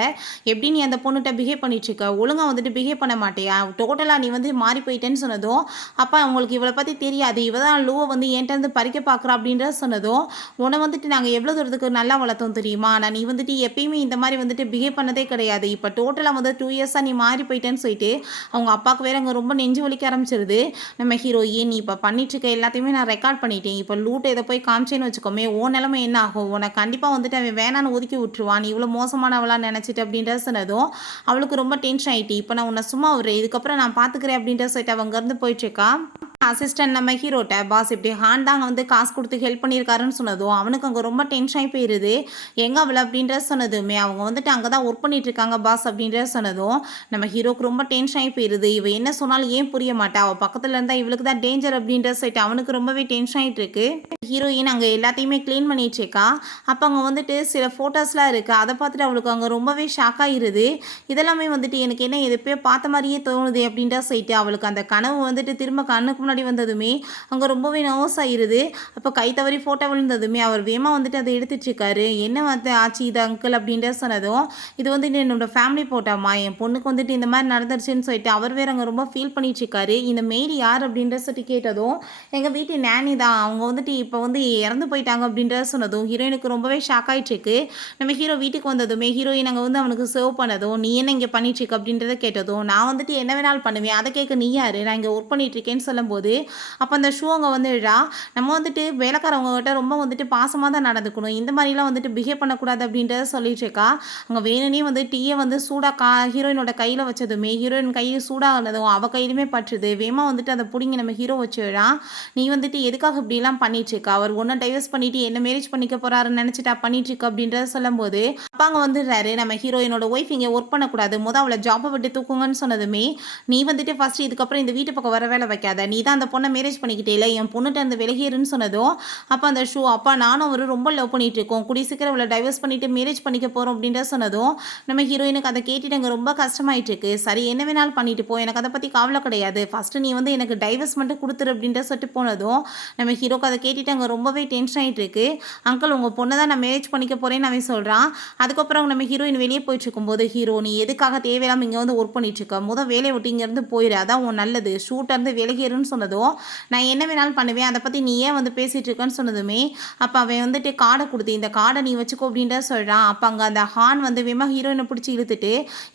எப்படி நீ அந்த பொண்ணுகிட்ட பிஹேவ் பண்ணிட்டு இருக்க ஒழுங்காக வந்துட்டு பிஹேவ் பண்ண மாட்டியா டோட்டலாக நீ வந்து மாறி போயிட்டேன்னு சொன்னதும் அப்போ அவங்களுக்கு இவளை பற்றி தெரியாது இவ தான் லூவை வந்து என்கிட்ட பறிக்க பார்க்குறா அப்படின்றத சொன்னதும் உன்னை வந்துட்டு நாங்கள் எவ்வளோ தூரத்துக்கு நல்லா வளர்த்தோம் தெரியுமா ஆனால் நீ வந்துட்டு எப்பயுமே இந்த மாதிரி வந்துட்டு பிஹேவ் பண்ணதே கிடையாது இப்போ டோட்டலாக வந்து 2 இயர்ஸாக நீ மாறி போயிட்டேன்னு சொல்லிட்டு அவங்க அப்பாவுக்கு வேற அங்கே ரொம்ப நெஞ்சு வலிக்க ஆரம்பிச்சிருது. நம்ம ஹீரோயின் நீ இப்போ பண்ணிட்டு இருக்க எல்லாத்தையுமே நான் ரெக்கார்ட் பண்ணிட்டேன் இப்போ லூட் இதை போய் காமிச்சேன்னு வச்சுக்கோமே ஓ நிலமை என்ன ஆகும் உனக்கு கண்டிப்பாக வந்துட்டு அவன் வேணான்னு ஒதுக்கி விட்டுருவான் நீ இவ்வளோ மோசமானவளாக நினச்சிட்டு அப்படின்றத சொன்னதும் அவளுக்கு ரொம்ப டென்ஷன் ஆகிட்டு இப்போ நான் உன்னை சும்மா ஒரு இதுக்கப்புறம் நான் பார்த்துக்கிறேன் அப்படின்ற சொல்லிட்டு அவங்க இருந்து போயிட்டுருக்கா. அசிஸ்டன்ட் நம்ம ஹீரோட்ட பாஸ் இப்படி ஹான் தாங்க வந்து காசு கொடுத்து ஹெல்ப் பண்ணியிருக்காருன்னு சொன்னதும் அவனுக்கு அங்கே ரொம்ப டென்ஷன் ஆகி போயிருது. எங்கே அவளை அப்படின்ற சொன்னதுமே அவங்க வந்துட்டு அங்கே தான் ஒர்க் பண்ணிட்டு இருக்காங்க பாஸ் அப்படின்ற சொன்னதும் நம்ம ஹீரோக்கு ரொம்ப டென்ஷன் ஆகி போயிருது. இவ என்ன சொன்னாலும் ஏன் புரிய மாட்டா, அவள் பக்கத்தில் இருந்தால் இவளுக்கு தான் டேஞ்சர் அப்படின்ற சொல்லிட்டு அவனுக்கு ரொம்பவே டென்ஷன் ஆகிட்டு இருக்கு. ஹீரோயின் அங்கே எல்லாத்தையுமே க்ளீன் பண்ணிட்டு இருக்கா. அப்போ அங்கே வந்துட்டு சில ஃபோட்டோஸ்லாம் இருக்குது. அதை பார்த்துட்டு அவளுக்கு அங்கே ரொம்பவே ஷாக் ஆகிருது. இதெல்லாமே வந்துட்டு எனக்கு என்ன இது போய் பார்த்த மாதிரியே தோணுது அப்படின்ற சொல்லிட்டு அவளுக்கு அந்த கனவு வந்துட்டு திரும்ப கண்ணுக்கு முன்னாடி வந்ததுமே அங்கே ரொம்பவே நர்வஸ் ஆகிருது. அப்போ கை தவறி ஃபோட்டோ விழுந்ததுமே அவர் வேமா வந்துட்டு அதை எடுத்துட்டு இருக்காரு. என்ன வந்து ஆச்சு இது அங்கிள் அப்படின்ற சொன்னதும் இது வந்துட்டு என்னோட ஃபேமிலி ஃபோட்டோமா, என் பொண்ணுக்கு வந்துட்டு இந்த மாதிரி நடந்துருச்சுன்னு சொல்லிட்டு அவர் வேற அங்கே ரொம்ப ஃபீல் பண்ணிட்டு இருக்காரு. இந்த மெயில் யார் அப்படின்ற சொல்லி கேட்டதும் எங்கள் வீட்டு நேனி தான், அவங்க வந்துட்டு இப்போ வந்து இறந்து போயிட்டாங்க அப்படின்ற சொன்னதும் ஹீரோயினுக்கு ரொம்பவே ஷாக் ஆகிட்டு இருக்கு. நம்ம ஹீரோ வீட்டுக்கு வந்ததுமே ஹீரோயின் அங்கே வந்து அவனுக்கு சர்வ் பண்ணதும் நீ என்ன இங்கே பண்ணிட்டு இருக்க அப்படின்றத கேட்டதும் நான் வந்துட்டு என்ன வேணாலும் பண்ணுவேன், அதை கேட்க நீ யாரு, நான் இங்கே ஒர்க் பண்ணிட்டு இருக்கேன்னு சொல்லும்போது அப்போ அந்த ஷூ அங்கே வந்துடுறா. நம்ம வந்துட்டு வேலைக்காரவங்ககிட்ட ரொம்ப வந்துட்டு பாசமாக தான் நடந்துக்கணும், இந்த மாதிரிலாம் வந்துட்டு பிஹேவ் பண்ணக்கூடாது அப்படின்றத சொல்லிட்டு இருக்கா. அங்கே வேணுனே வந்து டீயை வந்து சூடாக ஹீரோயினோட கையில் வச்சதுமே ஹீரோயின் கையில் சூடானதும் அவள் கையிலுமே பற்றுது. வேமா வந்துட்டு அதை பிடிங்கி நம்ம ஹீரோ வச்சுடுறான். நீ வந்துட்டு எதுக்காக இப்படிலாம் பண்ணிட்டு இருக்கா, அவர் ஒன்றை டைவர்ஸ் பண்ணிட்டு என்ன மேரேஜ் பண்ணிக்க போறாருன்னு நினச்சிட்டா பண்ணிட்டு இருக்கா அப்படின்றத சொல்லும்போது அப்பாங்க வந்துடுறாரு. நம்ம ஹீரோயினோட ஒய்ஃப் இங்கே ஒர்க் பண்ணக்கூடாது, அவளை ஜாப்பை விட்டு தூக்குங்கன்னு சொன்னதுமே நீ வந்துட்டு ஃபர்ஸ்ட் இதுக்கப்புறம் இந்த வீட்டு பக்கம் வர வேலை வைக்காத, நீ தான் அந்த பொண்ணை மேரேஜ் பண்ணிக்கிட்டே இல்லை, என் பொண்ணுகிட்ட அந்த விலகிருன்னு சொன்னதும் அப்போ அந்த ஷூ அப்பா நானும் அவர் ரொம்ப லவ் பண்ணிட்டு இருக்கோம், கூடிய சீக்கிரம் அவளை டைவர்ஸ் பண்ணிட்டு மேரேஜ் பண்ணிக்க போகிறோம் அப்படின்ற சொன்னதும் நம்ம ஹீரோயினுக்கு அதை கேட்டுட்டு அங்கே ரொம்ப கஷ்டமாயிட்டு இருக்கு. சரி என்ன வேணாலும் பண்ணிட்டு போ, எனக்கு அதை பற்றி கவலை கிடையாது, ஃபஸ்ட்டு நீ வந்து எனக்கு டைவர்ஸ் மட்டும் கொடுத்துரு அப்படின்ற சொல்லிட்டு போனதும் நம்ம ஹீரோக்கு அதை கேட்டுட்டு அங்கே ரொம்பவே டென்ஷன் ஆகிட்டு இருக்கு. அங்கிள் உங்கள் பொண்ணை தான் நான் மேரேஜ் பண்ணிக்க போகிறேன்னு அவன் சொல்கிறான். அதுக்கப்புறம் நம்ம ஹீரோயின் வெளியே போயிட்டு இருக்கும்போது ஹீரோ நீ எதுக்காக தேவையில்லாமல் இங்கே வந்து ஒர்க் பண்ணிட்டு இருக்க, வேலையை விட்டு இங்கேருந்து போயிடு, அதான் உன் நல்லது, ஷூட்டேருந்து விலகிருன்னு சொன்னதும் நான் என்ன வேணாலும் பண்ணுவேன், அதை பற்றி நீ ஏன் வந்து பேசிகிட்டு இருக்கேன்னு சொன்னதுமே அப்போ அவன் வந்துட்டு கார்டை கொடுத்து இந்த கார்டை நீ வச்சுக்கோ அப்படின்ற சொல்கிறான். அப்போ அங்கே அந்த ஹான் வந்து வேமா ஹீரோயினை பிடிச்சி இழுத்துட்டு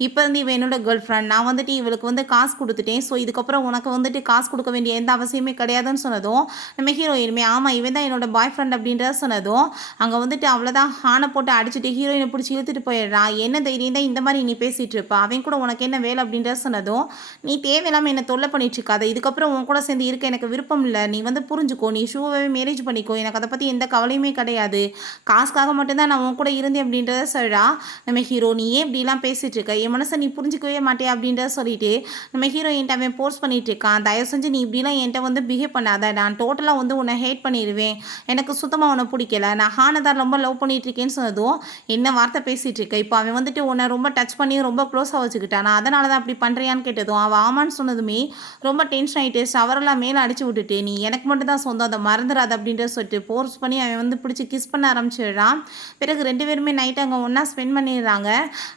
இப்போ வந்து இவன் என்னோட கேர்ள் ஃப்ரெண்ட், நான் வந்துட்டு இவளுக்கு வந்து காசு கொடுத்துட்டேன், ஸோ இதுக்கப்புறம் உனக்கு வந்துட்டு காசு கொடுக்க வேண்டிய எந்த அவசியமே கிடையாதுன்னு சொன்னதும் நம்ம ஹீரோயினுமே ஆமாம் இவன் தான் என்னோட பாய் ஃப்ரெண்ட் அப்படின்றத சொன்னதும் அங்கே வந்துட்டு அவ்வளோதான் ஹானை போட்டு அடிச்சுட்டு ஹீரோயினை பிடிச்சி இழுத்துட்டு போயிடுறான். என்ன தைரியம் தான் இந்த மாதிரி நீ பேசிகிட்டு இருப்பா, அவன் கூட உனக்கு என்ன வேலை அப்படின்றத சொன்னதும் நீ தேவையில்லாமல் என்னை தொல்லை பண்ணிட்டு இருக்காத, இதுக்கப்புறம் உன் கூட சேர்ந்து இருக்க எனக்கு விருப்பம் இல்லை, நீ வந்து புரிஞ்சுக்கோ, நீ ஷூவை மேரேஜ் பண்ணிக்கோ, எனக்கு அதை பற்றி எந்த கவலையுமே கிடையாது, காசுக்காக மட்டும்தான் நான் உன் கூட இருந்தேன் அப்படின்றத சொல்கிறா. நம்ம ஹீரோ நீ ஏன் இப்படிலாம் பேசிகிட்டு இருக்க, என் மனசை நீ புரிஞ்சிக்கவே மாட்டே அப்படின்றத சொல்லிட்டு நம்ம ஹீரோயின்ட்ட அவன் போர்ஸ் பண்ணிட்டு இருக்கான். தயவு செஞ்சு நீ இப்படிலாம் என்கிட்ட வந்து பிஹேவ் பண்ணாத, நான் டோட்டலாக வந்து உன்னை ஹேட் பண்ணிடுவேன், எனக்கு சுத்தமாக உன்னை பிடிக்கல, நான் ஹானை தான் ரொம்ப லவ் பண்ணிட்டு இருக்கேன்னு சொன்னதும் என்ன வார்த்தை பேசிகிட்டு இருக்க, இப்போ அவன் வந்துட்டு உன்னை ரொம்ப டச் பண்ணி ரொம்ப க்ளோஸாக வச்சுக்கிட்டான், நான் அதனால தான் அப்படி பண்ணுறியான்னு கேட்டதும் அவள் ஆமான்னு சொன்னதுமே ரொம்ப டென்ஷன் ஆகிட்டு ஷவரெல்லாம் மேலே அடிச்சு விட்டுட்டு நீ எனக்கு மட்டும் தான் சொந்தம், அதை மறந்துடாது அப்படின்ற சொல்லிட்டு ஃபோர்ஸ் பண்ணி அவன் வந்து பிடிச்சி கிஸ் பண்ண ஆரம்பிச்சிடுறான். பிறகு ரெண்டு பேருமே நைட் அங்கே ஒன்றா ஸ்பெண்ட் பண்ணிடுறாங்க.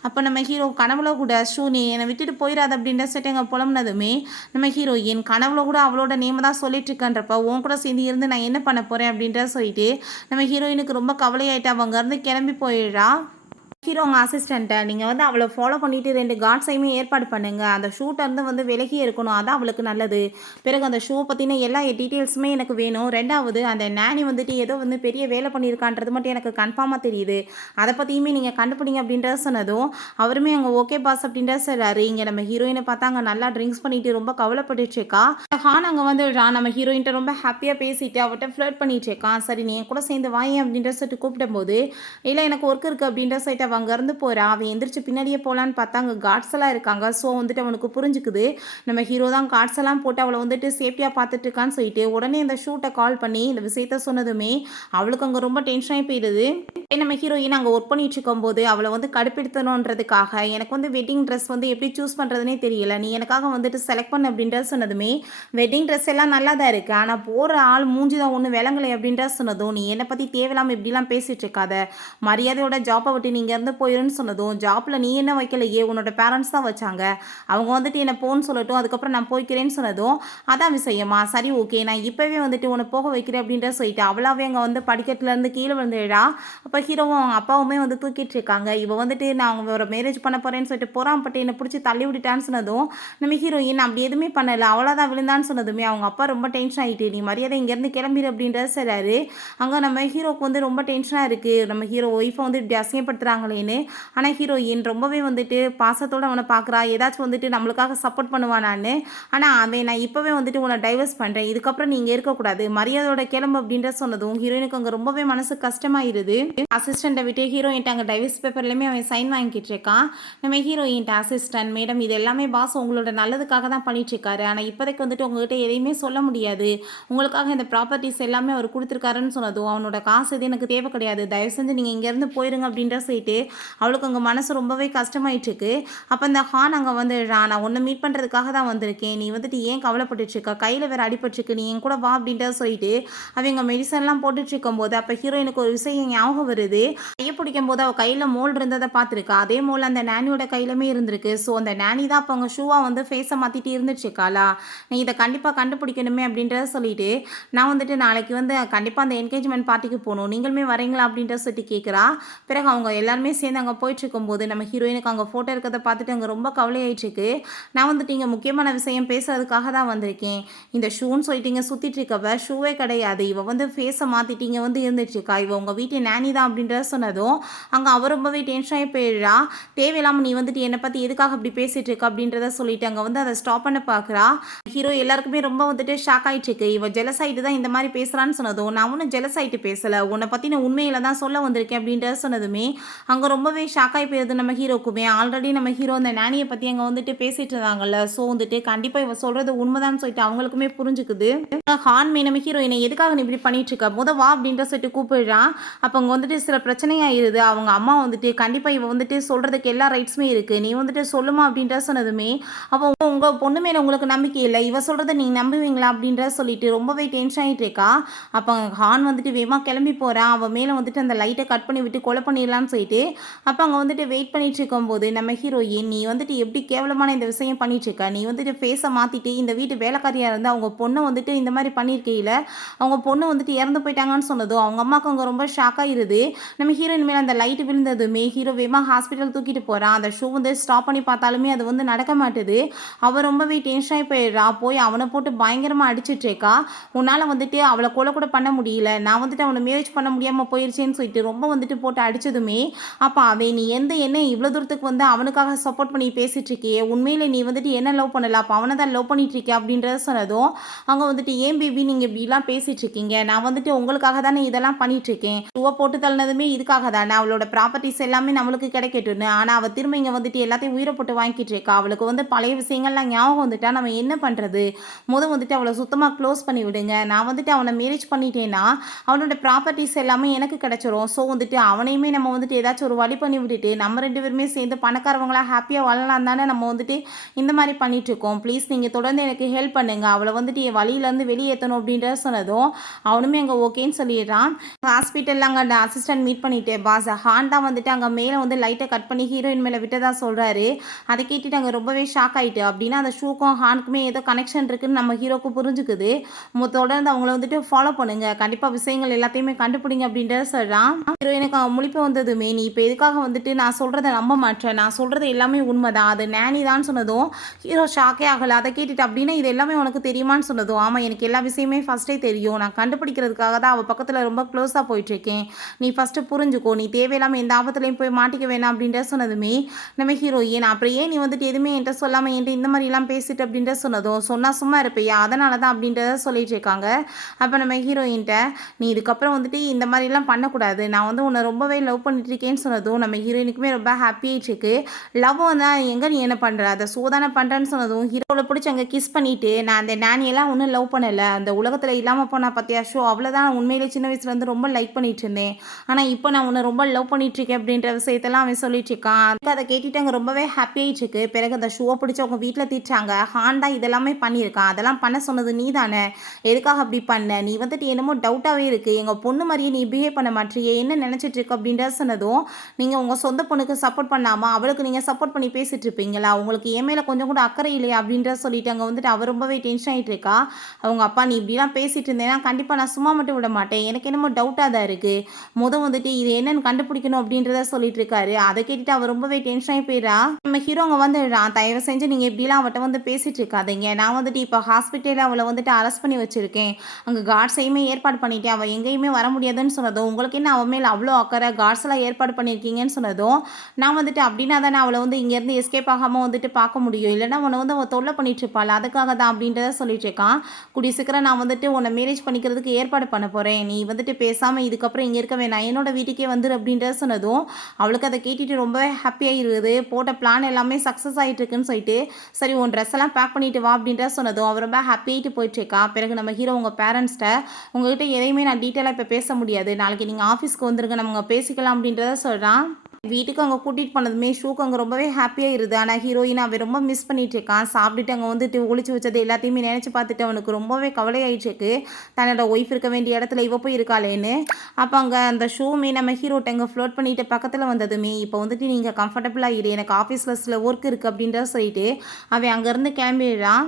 அப்போ நம்ம ஹீரோ கனவுல கூட ஷூ நீ என்னை விட்டுட்டு போயிடாது அப்படின்ற சொல்லிட்டு அங்கே புலம்புனதுமே நம்ம ஹீரோ என் கனவுல கூட அவளோட நேமை தான் சொல்லிட்டு இருக்கன்றப்ப உன் கூட சேர்ந்து இருந்து நான் என்ன பண்ண போகிறேன் அப்படின்ற சொல்லிட்டு நம்ம ஹீரோயினுக்கு ரொம்ப கவலையாயிட்டு அவங்க இருந்து கிளம்பி போயிடுறா. ஹீரோ உங்கள் அசிஸ்டண்ட்டை நீங்கள் வந்து அவளை ஃபாலோ பண்ணிவிட்டு 2 கார்ட்ஸையுமே ஏற்பாடு பண்ணுங்கள், அந்த ஷூட்டேருந்து வந்து விலகி இருக்கணும், அதான் அவளுக்கு நல்லது. பிறகு அந்த ஷூ பற்றின எல்லா டீட்டெயில்ஸுமே எனக்கு வேணும். 2வது அந்த நேனி வந்துட்டு ஏதோ வந்து பெரிய வேலை பண்ணியிருக்கான்றது மட்டும் எனக்கு கன்ஃபார்மாக தெரியுது, அதை பற்றியுமே நீங்கள் கண்டுபிடிங்க அப்படின்றத சொன்னதும் அவருமே அங்கே ஓகே பாஸ் அப்படின்றத சொல்கிறாரு. இங்கே நம்ம ஹீரோயினை பார்த்தா அங்கே நல்லா ட்ரிங்க்ஸ் பண்ணிட்டு ரொம்ப கவலைப்பட்டுட்டு இருக்கா. ஹான் அங்கே வந்து நம்ம ஹீரோயின்ட்ட ரொம்ப ஹாப்பியாக பேசிட்டு அவட்ட ஃப்ளர்ட் பண்ணிட்டு இருக்கான். சரி நீ என் கூட சேர்ந்து வாயேன் அப்படின்ற சொல்லிட்டு கூப்பிடும்போது இல்லை எனக்கு ஒர்க் இருக்குது அப்படின்ற சொல்லிட்டு அவள் அங்கேருந்து போகிறான். அவன் எந்திரிச்சு பின்னாடியே போகலான்னு பார்த்தா அங்கே கார்ட்ஸ் எல்லாம் இருக்காங்க. ஸோ வந்துட்டு அவனுக்கு புரிஞ்சுக்குது நம்ம ஹீரோ தான் கார்ட்ஸ் எல்லாம் போட்டு அவளை வந்துட்டு சேஃப்டியாக பார்த்துட்டு இருக்கான்னு சொல்லிட்டு உடனே இந்த ஷூட்டை கால் பண்ணி இந்த விஷயத்த சொன்னதுமே அவளுக்கு அங்கே ரொம்ப டென்ஷனாகி போயிடுது. நம்ம ஹீரோயின் அங்கே ஒர்க் பண்ணிட்டு இருக்கும்போது அவளை வந்து கடுப்பெடுத்தணுன்றதுக்காக எனக்கு வந்து வெட்டிங் ட்ரெஸ் வந்து எப்படி சூஸ் பண்ணுறதுனே தெரியல, நீ எனக்காக வந்துட்டு செலக்ட் பண்ண அப்படின்றத சொன்னதுமே வெட்டிங் ட்ரெஸ் எல்லாம் நல்லா தான் இருக்குது, ஆனால் போகிற ஆள் மூஞ்சி தான் ஒன்று விளங்கலை அப்படின்றத சொன்னதும் நீ என்னை பற்றி தேவையில்லாமல் இப்படிலாம் பேசிகிட்டு இருக்காத, மரியாதையோட ஜாப்பை விட்டு நீங்கள் இருந்து போயிருன்னு சொன்னதும் ஜாப்பில் நீ என்ன வைக்கலையே உன்னோட பேரண்ட்ஸ் தான் வச்சாங்க, அவங்க வந்துட்டு என்னை போன்னு சொல்லட்டும் அதுக்கப்புறம் நான் போய்க்கிறேன்னு சொன்னதும் அதான் விஷயமா, சரி ஓகே நான் இப்போவே வந்துட்டு உன்னை போக வைக்கிறேன் அப்படின்ற சொல்லிட்டு அவளாவே அங்கே வந்து படிக்கட்டுலேருந்து கீழே வந்துடா. அப்போ ஹீரோவும் அவங்க அப்பாவுமே வந்து தூக்கிட்டு இருக்காங்க. இவ வந்துட்டு நான் அவங்க ஒரு மேரேஜ் பண்ண போகிறேன்னு சொல்லிட்டு போகிறான் என்னை பிடிச்சி தள்ளி விட்டுட்டான்னு சொன்னதும் நம்ம ஹீரோயின் அப்படி எதுவுமே பண்ணலை அவ்வளோதான் விழுந்தான்னு சொன்னதுமே அவங்க அப்பா ரொம்ப டென்ஷன் ஆகிட்டு நீ மரியாதை இங்கேருந்து கிளம்பிடு அப்படின்றது சொல்கிறாரு. அங்கே நம்ம ஹீரோக்கு வந்து ரொம்ப டென்ஷனாக இருக்குது, நம்ம ஹீரோ ஒய்ஃபை வந்து இப்படி அசிங்கப்படுத்துகிறாங்களே ஆகலேன்னு. ஆனால் ஹீரோயின் ரொம்பவே வந்துட்டு பாசத்தோடு அவனை பார்க்குறா, ஏதாச்சும் வந்துட்டு நம்மளுக்காக சப்போர்ட் பண்ணுவானான்னு. ஆனால் அவன் நான் இப்போவே வந்துட்டு உன்னை டைவர்ஸ் பண்ணுறேன், இதுக்கப்புறம் நீங்கள் இருக்கக்கூடாது, மரியாதையோட கிளம்பு அப்படின்ற சொன்னதும் ஹீரோயினுக்கு அங்கே ரொம்பவே மனசு கஷ்டமாயிருது. அசிஸ்டண்ட்டை விட்டு ஹீரோயின்ட்ட அங்கே டைவர்ஸ் பேப்பர்லையுமே அவன் சைன் வாங்கிட்டு இருக்கான். நம்ம ஹீரோயின்ட்ட அசிஸ்டன்ட் மேடம் இது எல்லாமே பாஸ் உங்களோட நல்லதுக்காக தான் பண்ணிட்டு இருக்காரு, ஆனால் இப்போதைக்கு வந்துட்டு உங்ககிட்ட எதையுமே சொல்ல முடியாது, உங்களுக்காக இந்த ப்ராப்பர்ட்டிஸ் எல்லாமே அவர் கொடுத்துருக்காருன்னு சொன்னதும் அவனோட காசு இது எனக்கு தேவை கிடையாது, தயவு செஞ்சு நீங்கள் இங்கேருந்து போயிருங்க அப்படின்ற சொல்லிட்டு அவளுக்கு அங்கே மனசு ரொம்பவே கஷ்டமாயிட்டு இருக்கு. அப்போ இந்த ஹான் அங்கே வந்துடுறான், நான் உன்னை மீட் பண்ணுறதுக்காக தான் வந்திருக்கேன், நீ வந்துட்டு ஏன் கவலைப்பட்டுருக்கா, கையில் வேறு அடிபட்டுருக்கு, நீ என் கூட வா அப்படின்ற சொல்லிட்டு அவங்க மெடிசன்லாம் போட்டுட்டு இருக்கும்போது அப்போ ஹீரோயினுக்கு ஒரு விஷயம் ஞாபகம் வருது. கையை பிடிக்கும் போது அவள் கையில் மோல் இருந்ததை பார்த்துருக்கா, அதே மோல் அந்த நானியோட கையிலுமே இருந்திருக்கு. ஸோ அந்த நானி தான் அப்போ அவங்க ஷூவாக வந்து ஃபேஸை மாற்றிட்டு இருந்துச்சுக்காளா, நீ இதை கண்டிப்பாக கண்டுபிடிக்கணுமே அப்படின்றத சொல்லிட்டு நான் வந்துட்டு நாளைக்கு வந்து கண்டிப்பாக அந்த என்கேஜ்மெண்ட் பார்ட்டிக்கு போகணும், நீங்களுமே வரீங்களா அப்படின்ற சொல்லிட்டு கேட்குறா. பிறகு அவங்க எல்லாருமே சேர்ந்து அங்கே போயிட்டுருக்கும்போது நம்ம ஹீரோயினுக்கு அங்கே ஃபோட்டோ இருக்கிறத பார்த்துட்டு அங்கே ரொம்ப கவலையாயிட்டுருக்கு. நான் வந்துட்டு இங்கே முக்கியமான விஷயம் பேசுறதுக்காக தான் வந்திருக்கேன், இந்த ஷூன்னு சொல்லிட்டு இங்கே சுற்றிட்டு இருக்கவ ஷூவே கிடையாது, இவ வந்து ஃபேஸை மாற்றிட்டு இங்கே வந்து இருந்துட்டுருக்கா, இவ உங்கள் வீட்டு நானி தான் அப்படின்றத சொன்னதும் அங்கே அவர் ரொம்பவே டென்ஷனாகி போயிடுறா. தேவையில்லாமல் நீ வந்துட்டு என்னை பற்றி எதுக்காக அப்படி பேசிகிட்டு இருக்க அப்படின்றத சொல்லிட்டு அங்கே வந்து அதை ஸ்டாப் பண்ண பார்க்குறா. ஹீரோ எல்லாருக்குமே ரொம்ப வந்துட்டு ஷாக் ஆகிட்டு இருக்கு, இவ ஜெலஸ் ஆகிட்டு தான் இந்த மாதிரி பேசுகிறான்னு சொன்னதும் நான் ஒன்றும் ஜெலஸ் ஆகிட்டு பேசலை, உன்னை பற்றி நான் உண்மையில தான் சொல்ல வந்திருக்கேன் அப்படின்றத சொன்னதுமே அங்கே ரொம்பவே ஷாக் ஆகி போயிருது நம்ம ஹீரோக்குமே. ஆல்ரெடி நம்ம ஹீரோ அந்த நானியை பற்றி அங்கே வந்துட்டு பேசிட்டு இருந்தாங்கல்ல, ஸோ வந்துட்டு கண்டிப்பாக இவ சொல்கிறது உண்மைதான்னு சொல்லிட்டு அவங்களுக்குமே புரிஞ்சுக்குது. ஹான்மே நம்ம ஹீரோயினை எதுக்காக நீ இப்படி பண்ணிட்டு இருக்க, வா அப்படின்ற சொல்லிட்டு கூப்பிடுறான். அப்போ அங்கே வந்துட்டு சில பிரச்சனையாயிருது. அவங்க அம்மா வந்துட்டு கண்டிப்பாக இவ வந்துட்டு சொல்கிறதுக்கு எல்லா ரைட்ஸுமே இருக்குது, நீ வந்துட்டு சொல்லுமா அப்படின்ற சொன்னதுமே அப்போ உங்கள் பொண்ணு மேலே உங்களுக்கு நம்பிக்கை இல்லை, இவ சொல்கிறத நீங்கள் நம்புவீங்களா அப்படின்ற சொல்லிட்டு ரொம்பவே டென்ஷன் ஆகிட்டு இருக்கா. அப்போ ஹான் வந்துட்டு வேகமாக கிளம்பி போகிறான், அவன் மேலே வந்துட்டு அந்த லைட்டை கட் பண்ணி விட்டு கொலை பண்ணிடலான்னு சொல்லிட்டு அப்போ அங்கே வந்துட்டு வெயிட் பண்ணிட்டு இருக்கும்போது நம்ம ஹீரோயின் நீ வந்துட்டு எப்படி கேவலமான இந்த விஷயம் பண்ணிட்டு இருக்க, நீ வந்துட்டு ஃபேஸை மாற்றிட்டு இந்த வீட்டு வேலைக்காரியாக இருந்து அவங்க பொண்ணை வந்துட்டு இந்த மாதிரி பண்ணியிருக்கையில் அவங்க பொண்ணு வந்துட்டு இறந்து போயிட்டாங்கன்னு சொன்னதும் அவங்க அம்மாவுக்கு அங்கே ரொம்ப ஷாக் ஆகிருது. நம்ம ஹீரோயின் மேலே அந்த லைட்டு விழுந்ததுமே ஹீரோ வேகமாக ஹாஸ்பிட்டல் தூக்கிட்டு போகிறான். அந்த ஷூ வந்து ஸ்டாப் பண்ணி பார்த்தாலுமே அது வந்து நடக்க மாட்டுது. அவள் ரொம்பவே டென்ஷன் ஆகி போயிடுறா, போய் அவனை போட்டு பயங்கரமாக அடிச்சிட்டு இருக்கா. உன்னால் வந்துட்டு அவளை கொலை கூட பண்ண முடியல, நான் வந்துட்டு அவனை மேரேஜ் பண்ண முடியாமல் போயிடுச்சேன்னு சொல்லிட்டு ரொம்ப வந்துட்டு போட்டு அடித்ததுமே அப்போ அவன் நீ என்ன இவ்வளோ தூரத்துக்கு வந்து அவனுக்காக சப்போர்ட் பண்ணி பேசிகிட்டு இருக்கியே, உண்மையில் நீ வந்துட்டு என்ன லவ் பண்ணல, அப்போ அவனை தான் லவ் பண்ணிட்டு இருக்கிய அப்படின்றத சொன்னதும் அங்கே வந்துட்டு ஏன் பேபி நீங்கள் இப்படிலாம் பேசிகிட்டு இருக்கீங்க, நான் வந்துட்டு உங்களுக்காக தானே இதெல்லாம் பண்ணிட்டு இருக்கேன், ஷூவை போட்டு தள்ளினதுமே இதுக்காக தானே அவளோட ப்ராப்பர்ட்டிஸ் எல்லாமே நம்மளுக்கு கிடைக்கட்டுன்னு, ஆனால் அவள் திரும்ப இங்கே வந்துட்டு எல்லாத்தையும் உயிரை போட்டு வாங்கிட்டு இருக்கா, அவளுக்கு வந்து பழைய விஷயங்கள்லாம் ஞாபகம் வந்துட்டா நம்ம என்ன பண்ணுறது, வந்துட்டு அவளை சுத்தமாக க்ளோஸ் பண்ணி விடுங்க, நான் வந்துட்டு அவனை மேரேஜ் பண்ணிட்டேன்னா அவனோட ப்ராப்பர்ட்டிஸ் எல்லாமே எனக்கு கிடைச்சிரும், ஸோ வந்துட்டு அவனையுமே நம்ம வந்துட்டு ஏதாச்சும் ஒரு வழி பண்ணி விட்டுட்டு நம்ம 2 பேருமே சேர்ந்து பணக்காரவங்களா ஹாப்பியாக வாழலாம் தானே நம்ம வந்துட்டு இந்த மாதிரி பண்ணிட்டு இருக்கோம், ப்ளீஸ் நீங்கள் தொடர்ந்து எனக்கு ஹெல்ப் பண்ணுங்க, அவளை வந்துட்டு என் வழியிலேருந்து வெளியேற்றணும் அப்படின்றத சொன்னதும் அவனுமே அங்கே ஓகேன்னு சொல்லிடுறான். ஹாஸ்பிட்டலில் அங்கே அந்த அசிஸ்டன்ட் மீட் பண்ணிட்டு பாஸ் ஹான் தான் வந்துட்டு அங்கே மேலே வந்து லைட்டை கட் பண்ணி ஹீரோயின் மேலே விட்டதா சொல்கிறாரு. அதை கேட்டுட்டு அங்கே ரொம்பவே ஷாக் ஆகிட்டு, அப்படின்னா அந்த ஷூக்கும் ஹானுக்குமே ஏதோ கனெக்ஷன் இருக்குன்னு நம்ம ஹீரோக்கு புரிஞ்சுக்குது. தொடர்ந்து அவங்கள வந்துட்டு ஃபாலோ பண்ணுங்க, கண்டிப்பாக விஷயங்கள் எல்லாத்தையுமே கண்டுபிடிங்க அப்படின்றத சொல்கிறான். ஹீரோயினுக்கு அவன் முழிப்பு வந்ததுமே நீ இப்போ எதுக்காக வந்துட்டு நான் சொல்கிறத நம்ப மாட்டேன், நான் சொல்கிறது எல்லாமே உண்மைதான், அது நானி தான் சொன்னதும் ஹீரோ ஷாக்கே ஆகலை. அதை கேட்டுட்டு அப்படின்னா இது எல்லாமே உனக்கு தெரியுமான்னு சொன்னதும் ஆமாம் எனக்கு எல்லா விஷயமே ஃபஸ்ட்டே தெரியும், நான் கண்டுபிடிக்கிறதுக்காக தான் அவள் பக்கத்தில் ரொம்ப க்ளோஸாக போயிட்டுருக்கேன், நீ ஃபஸ்ட்டு புரிஞ்சுக்கோ, நீ தேவையில்லாமல் எந்த ஆபத்துலையும் போய் மாட்டிக்க வேணாம் அப்படின்ற சொன்னதுமே நம்ம ஹீரோயின் அப்புறம் ஏன் நீ வந்துட்டு எதுவுமே என்கிட்ட சொல்லாமல் என்கிட்ட இந்த மாதிரிலாம் பேசிட்டு அப்படின்ற சொன்னதும் சொன்னால் சும்மா இருப்பையா அதனால தான் அப்படின்றத சொல்லிட்டு இருக்காங்க. அப்போ நம்ம ஹீரோயின்ட்ட நீ இதுக்கப்புறம் வந்துட்டு இந்த மாதிரிலாம் பண்ணக்கூடாது, நான் வந்து உன்னை ரொம்பவே லவ் பண்ணிட்டு இருக்கேன்னு சொன்னதும் நம்ம ஹீரோயினுக்குமே ரொம்ப ஹாப்பியாகிட்டு இருக்கு. லவ் வந்து எங்கே நீ என்ன பண்ணுற அதை சோதானை பண்ணுறேன்னு சொன்னதும் ஹீரோவில் பிடிச்சி அங்கே கிஸ் பண்ணிவிட்டு நான் அந்த நானியெல்லாம் ஒன்றும் லவ் பண்ணலை, அந்த உலகத்தில் இல்லாமல் போனால் பார்த்தியா ஷோ அவ்வளோதான் உண்மையிலே சின்ன வயசுலேருந்து ரொம்ப லைக் பண்ணிட்டு இருந்தேன், ஆனால் இப்போ நான் உன்னை ரொம்ப லவ் பண்ணிட்டு இருக்கேன் அப்படின்ற விஷயத்தெல்லாம் அவன் சொல்லிட்டு இருக்கான். அதை கேட்டுட்டு அங்கே ரொம்பவே ஹாப்பியாகிட்டு இருக்கு. பிறகு அந்த ஷூவை பிடிச்சி அவங்க வீட்டில் திட்டாங்க, ஹான் தான் இதெல்லாமே பண்ணியிருக்கான், அதெல்லாம் பண்ண சொன்னது நீ தானே, எதுக்காக அப்படி பண்ண, நீ வந்துட்டு என்னமோ டவுட்டாகவே இருக்குது, எங்கள் பொண்ணு மாதிரியே நீ பிஹேவ் பண்ண மாட்டியே, என்ன நினச்சிட்டு இருக்கு அப்படின்ற சொன்னதும் நீங்கள் உங்கள் சொந்த பொண்ணுக்கு சப்போர்ட் பண்ணாமல் அவளுக்கு நீங்கள் சப்போர்ட் பண்ணி பேசிகிட்டு இருப்பீங்களா, உங்களுக்கு என் மேலே கொஞ்சம் கூட அக்கறை இல்லையா அப்படின்ற அப்படின்ற சொல்லிட்டு அங்கே வந்துட்டு அவ ரொம்பவே டென்ஷன் ஆகிட்டு இருக்கா. அவங்க அப்பா நீ இப்படிலாம் பேசிட்டு இருந்தேன்னா கண்டிப்பாக நான் சும்மா மட்டும் விட மாட்டேன், எனக்கு என்னமோ டவுட்டாக தான் இருக்குது, வந்துட்டு இது என்னன்னு கண்டுபிடிக்கணும் அப்படின்றத சொல்லிட்டு இருக்காரு. அதை கேட்டுட்டு அவ ரொம்பவே டென்ஷன் ஆகி போயிடா. நம்ம ஹீரோ அங்கே வந்துடுறான். தயவு செஞ்சு நீங்கள் இப்படிலாம் அவட்ட வந்து பேசிட்டு இருக்காதீங்க, நான் வந்துட்டு இப்போ ஹாஸ்பிட்டலில் அவளை வந்துட்டு அரெஸ்ட் பண்ணி வச்சிருக்கேன், அங்கே கார்ட்ஸையுமே ஏற்பாடு பண்ணிட்டேன், அவள் எங்கேயுமே வர முடியாதுன்னு சொன்னதும், உங்களுக்கு என்ன அவன் மேலே அவ்வளோ அக்கறை, கார்ட்ஸ் எல்லாம் ஏற்பாடு பண்ணியிருக்கீங்கன்னு சொன்னதும், நான் வந்துட்டு அப்படின்னா தானே அவளை வந்து இங்கேருந்து எஸ்கேப் ஆகாமல் வந்துட்டு பார்க்க முடியும், இல்லைன்னா உன்னை வந்து அவள் தொல்லை பண்ணிட்டு இருப்பாள், அதுக்காக தான் அப்படின்றத சொல்லிட்டு இருக்கான். கூடிய சீக்கிரம் நான் வந்துட்டு உன்னை மேரேஜ் பண்ணிக்கிறதுக்கு ஏற்பாடு பண்ண போகிறேன், நீ வந்துட்டு பேசாமல் இதுக்கப்புறம் இங்கே இருக்க வேணாம், என்னோட வீட்டுக்கே வந்துரு அப்படின்றத சொன்னதும் அவளுக்கு அதை கேட்டுட்டு ரொம்பவே ஹாப்பியாக இருக்குது. போட்ட பிளான் எல்லாமே சக்ஸஸ் ஆகிட்டு இருக்குன்னு சொல்லிட்டு சரி உன் ட்ரெஸ் எல்லாம் பேக் பண்ணிட்டு வா அப்படின்ற சொன்னதும் அவர் ரொம்ப ஹாப்பியாகிட்டு போயிட்டுருக்கா. பிறகு நம்ம ஹீரோ உங்கள் பேரண்ட்ஸ்கிட்ட உங்ககிட்ட எதையுமே நான் டீட்டெயிலாக இப்போ பேச முடியாது, நாளைக்கு நீங்கள் ஆஃபீஸ்க்கு வந்துருங்க நம்ம பேசிக்கலாம் அப்படின்றத சொல்கிறான். வீட்டுக்கு அங்கே கூட்டிகிட்டு போனதுமே ஷூக்கு அங்கே ரொம்பவே ஹாப்பியாக இருது. ஆனால் ஹீரோயின் அவன் ரொம்ப மிஸ் பண்ணிட்டு இருக்கான். சாப்பிட்டுட்டு அங்கே வந்துட்டு ஒளிச்சு வச்சது எல்லாத்தையுமே நினச்சி பார்த்துட்டு அவனுக்கு ரொம்பவே கவலையாயிடுச்சு, தன்னோட ஒய்ஃப் இருக்க வேண்டிய இடத்துல இவ போய் இருக்காளேன்னு. அப்போ அங்கே அந்த ஷூமே நம்ம ஹீரோட்ட அங்கே ஃப்ளோட் பண்ணிட்டு பக்கத்தில் வந்ததுமே இப்போ வந்துட்டு நீங்கள் கம்ஃபர்டபுளாக இரு, எனக்கு ஆஃபீஸில் சில ஒர்க் இருக்குது அப்படின்றத சொல்லிட்டு அவன் அங்கேருந்து கிளம்பிடுறான்.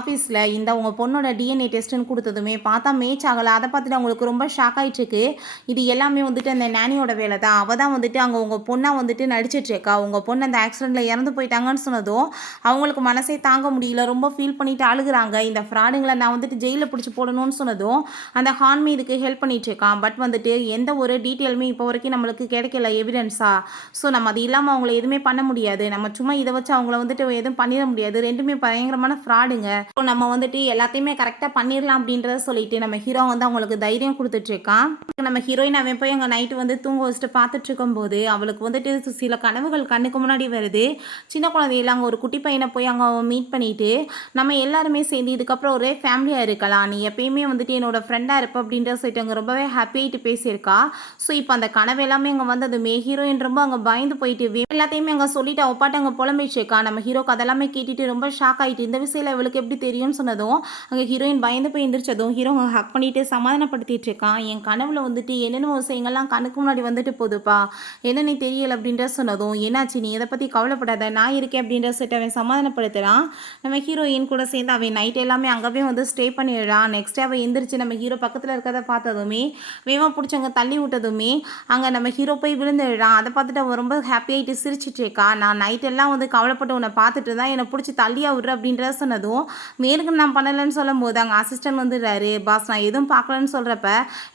ஆஃபீஸில் இந்த உங்கள் பொண்ணோட டிஎன்ஏ டெஸ்ட்டுன்னு கொடுத்ததுமே பார்த்தா மேட்ச் ஆகலை. அதை பார்த்துட்டு அவங்களுக்கு ரொம்ப ஷாக் ஆகிட்டுருக்கு. இது எல்லாமே வந்துட்டு அந்த நானியோட வேலை தான், அவள் தான் வந்துட்டு அங்கே உங்கள் பொண்ணை வந்துட்டு நடிச்சிட்ருக்கா, உங்கள் பொண்ணு அந்த ஆக்சிடெண்ட்டில் இறந்து போயிட்டாங்கன்னு சொன்னதும் அவங்களுக்கு மனசே தாங்க முடியல, ரொம்ப ஃபீல் பண்ணிட்டு அழுகுறாங்க. இந்த ஃப்ராடுங்களை நான் வந்துட்டு ஜெயிலில் பிடிச்சி போடணும்னு சொன்னதும் அந்த ஹான்மி இதுக்கு ஹெல்ப் பண்ணிகிட்ருக்கான். பட் வந்துட்டு எந்த ஒரு டீட்டெயிலுமே இப்போ வரைக்கும் நம்மளுக்கு கிடைக்கல எவிடன்ஸாக. ஸோ நம்ம அது இல்லாமல் அவங்கள எதுவுமே பண்ண முடியாது, நம்ம சும்மா இதை வச்சு அவங்கள வந்துட்டு எதுவும் பண்ணிட முடியாது, ரெண்டுமே பயங்கரமான ஃப்ராடுங்க. ஸோ நம்ம வந்துட்டு எல்லாத்தையுமே கரெக்டாக பண்ணிடலாம் அப்படின்றத சொல்லிட்டு நம்ம ஹீரோ வந்து அவங்களுக்கு தைரியம் கொடுத்துட்ருக்கான். நம்ம ஹீரோயின் அவன் போய் அங்கே நைட்டு வந்து தூங்க வச்சுட்டு பார்த்துட்டு இருக்கும்போது அவளுக்கு வந்துட்டு சில கனவுகள் கண்ணுக்கு முன்னாடி வருது. சின்ன குழந்தையில அங்கே ஒரு குட்டி பையனை போய் அங்கே மீட் பண்ணிட்டு நம்ம எல்லாருமே சேர்ந்து இதுக்கப்புறம் ஒரே ஃபேமிலியாக இருக்கலாம், நீ எப்பயுமே வந்துட்டு என்னோட ஃப்ரெண்டாக இருப்ப அப்படின்ற சொல்லிட்டு அங்கே ரொம்பவே ஹாப்பியாகிட்டு பேசியிருக்கா. ஸோ இப்போ அந்த கனவு எல்லாமே அங்கே வந்ததுமே ஹீரோயின் ரொம்ப அங்கே பயந்து போயிட்டு எல்லாத்தையுமே அங்கே சொல்லிட்டு அவ பாட்டு அங்கே புலம்பிச்சிருக்கா. நம்ம ஹீரோக்கு அதெல்லாமே கேட்டுட்டு ரொம்ப ஷாக் ஆகிட்டு இந்த விஷயம் இவளுக்கு எப்படி தெரியும்னு சொன்னதும் அங்கே ஹீரோயின் பயந்து போய் எந்திரிச்சதும் ஹீரோ ஹக் பண்ணிட்டு சமாதானப்படுத்திட்டு இருக்கான். என் கனவுல வந்துட்டு என்னென்ன விஷயங்கள்லாம் கண்ணுக்கு முன்னாடி வந்துட்டு போகுதுப்பா, என்னன்னு தெரியல அப்படின்ற சொன்னதும் என்னாச்சு நீ இதை பற்றி கவலைப்படாத நான் இருக்கேன் அப்படின்ற சொல்லிட்டு அவன் சமாதானப்படுத்துகிறான். நம்ம ஹீரோயின் கூட சேர்ந்து அவன் நைட் எல்லாமே அங்கேயே வந்து ஸ்டே பண்ணிடுறான். நெக்ஸ்ட் அவன் எந்திரிச்சு நம்ம ஹீரோ பக்கத்தில் இருக்கிறத பார்த்ததுமே வேமா பிடிச்சவங்க தள்ளி விட்டதுமே அங்கே நம்ம ஹீரோ போய் விழுந்துடுறான். அதை பார்த்துட்டு அவன் ரொம்ப ஹாப்பியாகிட்டு சிரிச்சிட்டு இருக்கா. நான் நைட் எல்லாம் வந்து கவலைப்பட்டு உன்னை பார்த்துட்டு தான் என்னை பிடிச்சி தள்ளியா விடுற அப்படின்றத சொன்னதும் மேலுக்கு நான் பண்ணலைன்னு சொல்லும் போது அங்கே அசிஸ்டன்ட் வந்துடுறாரு. பாஸ் நான் எதுவும் பார்க்கலன்னு சொல்கிறப்ப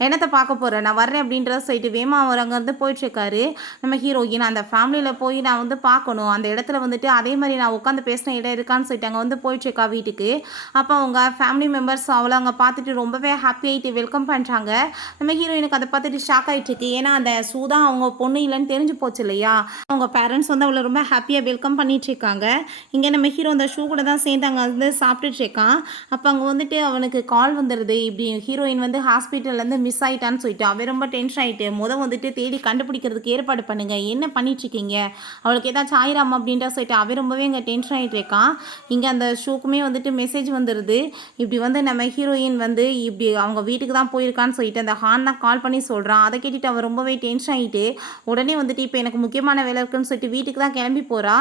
என்னத்தை பார்க்க போகிறேன் நான் வர்றேன் அப்படின்றத சொல்லிட்டு வேமா அவர் அங்கேருந்து போயிட்டுருக்காரு. நம்ம ஹீரோயின் அந்த ஃபேமிலியில் போய் நான் வந்து பார்க்கணும், அந்த இடத்துல வந்துட்டு அதே மாதிரி நான் உட்காந்து பேசின இடம் இருக்கான்னு சொல்லிட்டு அங்கே வந்து போயிட்டுருக்கா வீட்டுக்கு. அப்போ அவங்க ஃபேமிலி மெம்பர்ஸ் அவளை அங்கே பார்த்துட்டு ரொம்பவே ஹாப்பியாகிட்டு வெல்கம் பண்ணுறாங்க. நம்ம ஹீரோயினுக்கு அதை பார்த்துட்டு ஷாக் ஆகிட்டுருக்கு. ஏன்னா அந்த சூதான் அவங்க பொண்ணு இல்லைன்னு தெரிஞ்சு போச்சு இல்லையா. அவங்க பேரண்ட்ஸ் வந்து அவளை ரொம்ப ஹாப்பியாக வெல்கம் பண்ணிட்டு இருக்காங்க. இங்கே நம்ம ஹீரோ அந்த ஷூ கூட தான் சேர்ந்து அங்கே வந்து சாப்பிட்டுட்டு இருக்கான். அப்போ அங்கே வந்துட்டு அவனுக்கு கால் வந்துடுது, இப்படி ஹீரோயின் வந்து ஹாஸ்பிட்டல்லேருந்து மிஸ் ஆகிட்டான்னு சொல்லிட்டு அவன் ரொம்ப டென்ஷன் ஆகிட்டு வந்துட்டு தேடி கண்டுபிடிக்கிறதுக்கு ஏற்பாடு பண்ணுங்க, என்ன பண்ணிட்டுருக்கீங்க, அவளுக்கு ஏதாச்சும் ஆயிராமா அப்படின்ற சொல்லிட்டு அவன் ரொம்பவே இங்கே டென்ஷன் ஆகிட்டு இருக்கான். இங்கே அந்த ஷூக்குமே வந்துட்டு மெசேஜ் வந்துடுது, இப்படி வந்து நம்ம ஹீரோயின் வந்து இப்படி அவங்க வீட்டுக்கு தான் போயிருக்கான்னு சொல்லிட்டு அந்த ஹான் தான் கால் பண்ணி சொல்கிறான். அதை கேட்டுட்டு அவன் ரொம்பவே டென்ஷன் ஆகிட்டு உடனே வந்துட்டு இப்போ எனக்கு முக்கியமான வேலை இருக்குன்னு சொல்லிட்டு வீட்டுக்கு தான் கிளம்பி போகிறா.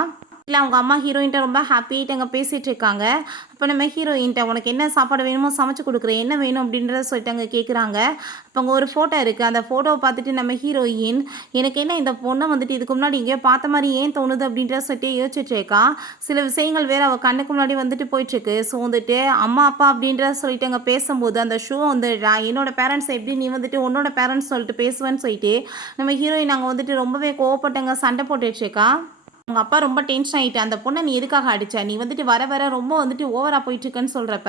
இல்லை அவங்க அம்மா ஹீரோயின்ட்ட ரொம்ப ஹாப்பியாகிட்டு அங்கே பேசிகிட்டு இருக்காங்க. அப்போ நம்ம ஹீரோயின்ட்ட உனக்கு என்ன சாப்பாடு வேணுமோ சமைச்சு கொடுக்குறேன், என்ன வேணும் அப்படின்றத சொல்லிட்டு அங்கே கேட்குறாங்க. அப்போ அங்கே ஒரு ஃபோட்டோ இருக்குது, அந்த ஃபோட்டோவை பார்த்துட்டு நம்ம ஹீரோயின் எனக்கு என்ன இந்த பொண்ணை வந்துட்டு இதுக்கு முன்னாடி இங்கே பார்த்த மாதிரி ஏன் தோணுது அப்படின்றத சொல்லிட்டு யோசிச்சுட்டு இருக்கா. சில விஷயங்கள் வேறு அவள் கண்ணுக்கு முன்னாடி வந்துட்டு போயிட்டுருக்கு. ஸோ வந்துட்டு அம்மா அப்பா அப்படின்றத சொல்லிட்டு அங்கே பேசும்போது அந்த ஷூ வந்து என்னோட பேரண்ட்ஸ் எப்படி நீ வந்துட்டு உன்னோட பேரண்ட்ஸ் சொல்லிட்டு பேசுவேன்னு சொல்லிட்டு நம்ம ஹீரோயின் அங்கே வந்துட்டு ரொம்பவே கோவப்பட்டங்க சண்டை போட்டுட்ருக்கா. அவங்க அப்பா ரொம்ப டென்ஷன் ஆகிட்டு அந்த பொண்ணை நீ எதுக்காக அடிச்ச, நீ வந்துட்டு வர வர ரொம்ப வந்துட்டு ஓவராக போயிட்டுருக்குன்னு சொல்கிறப்ப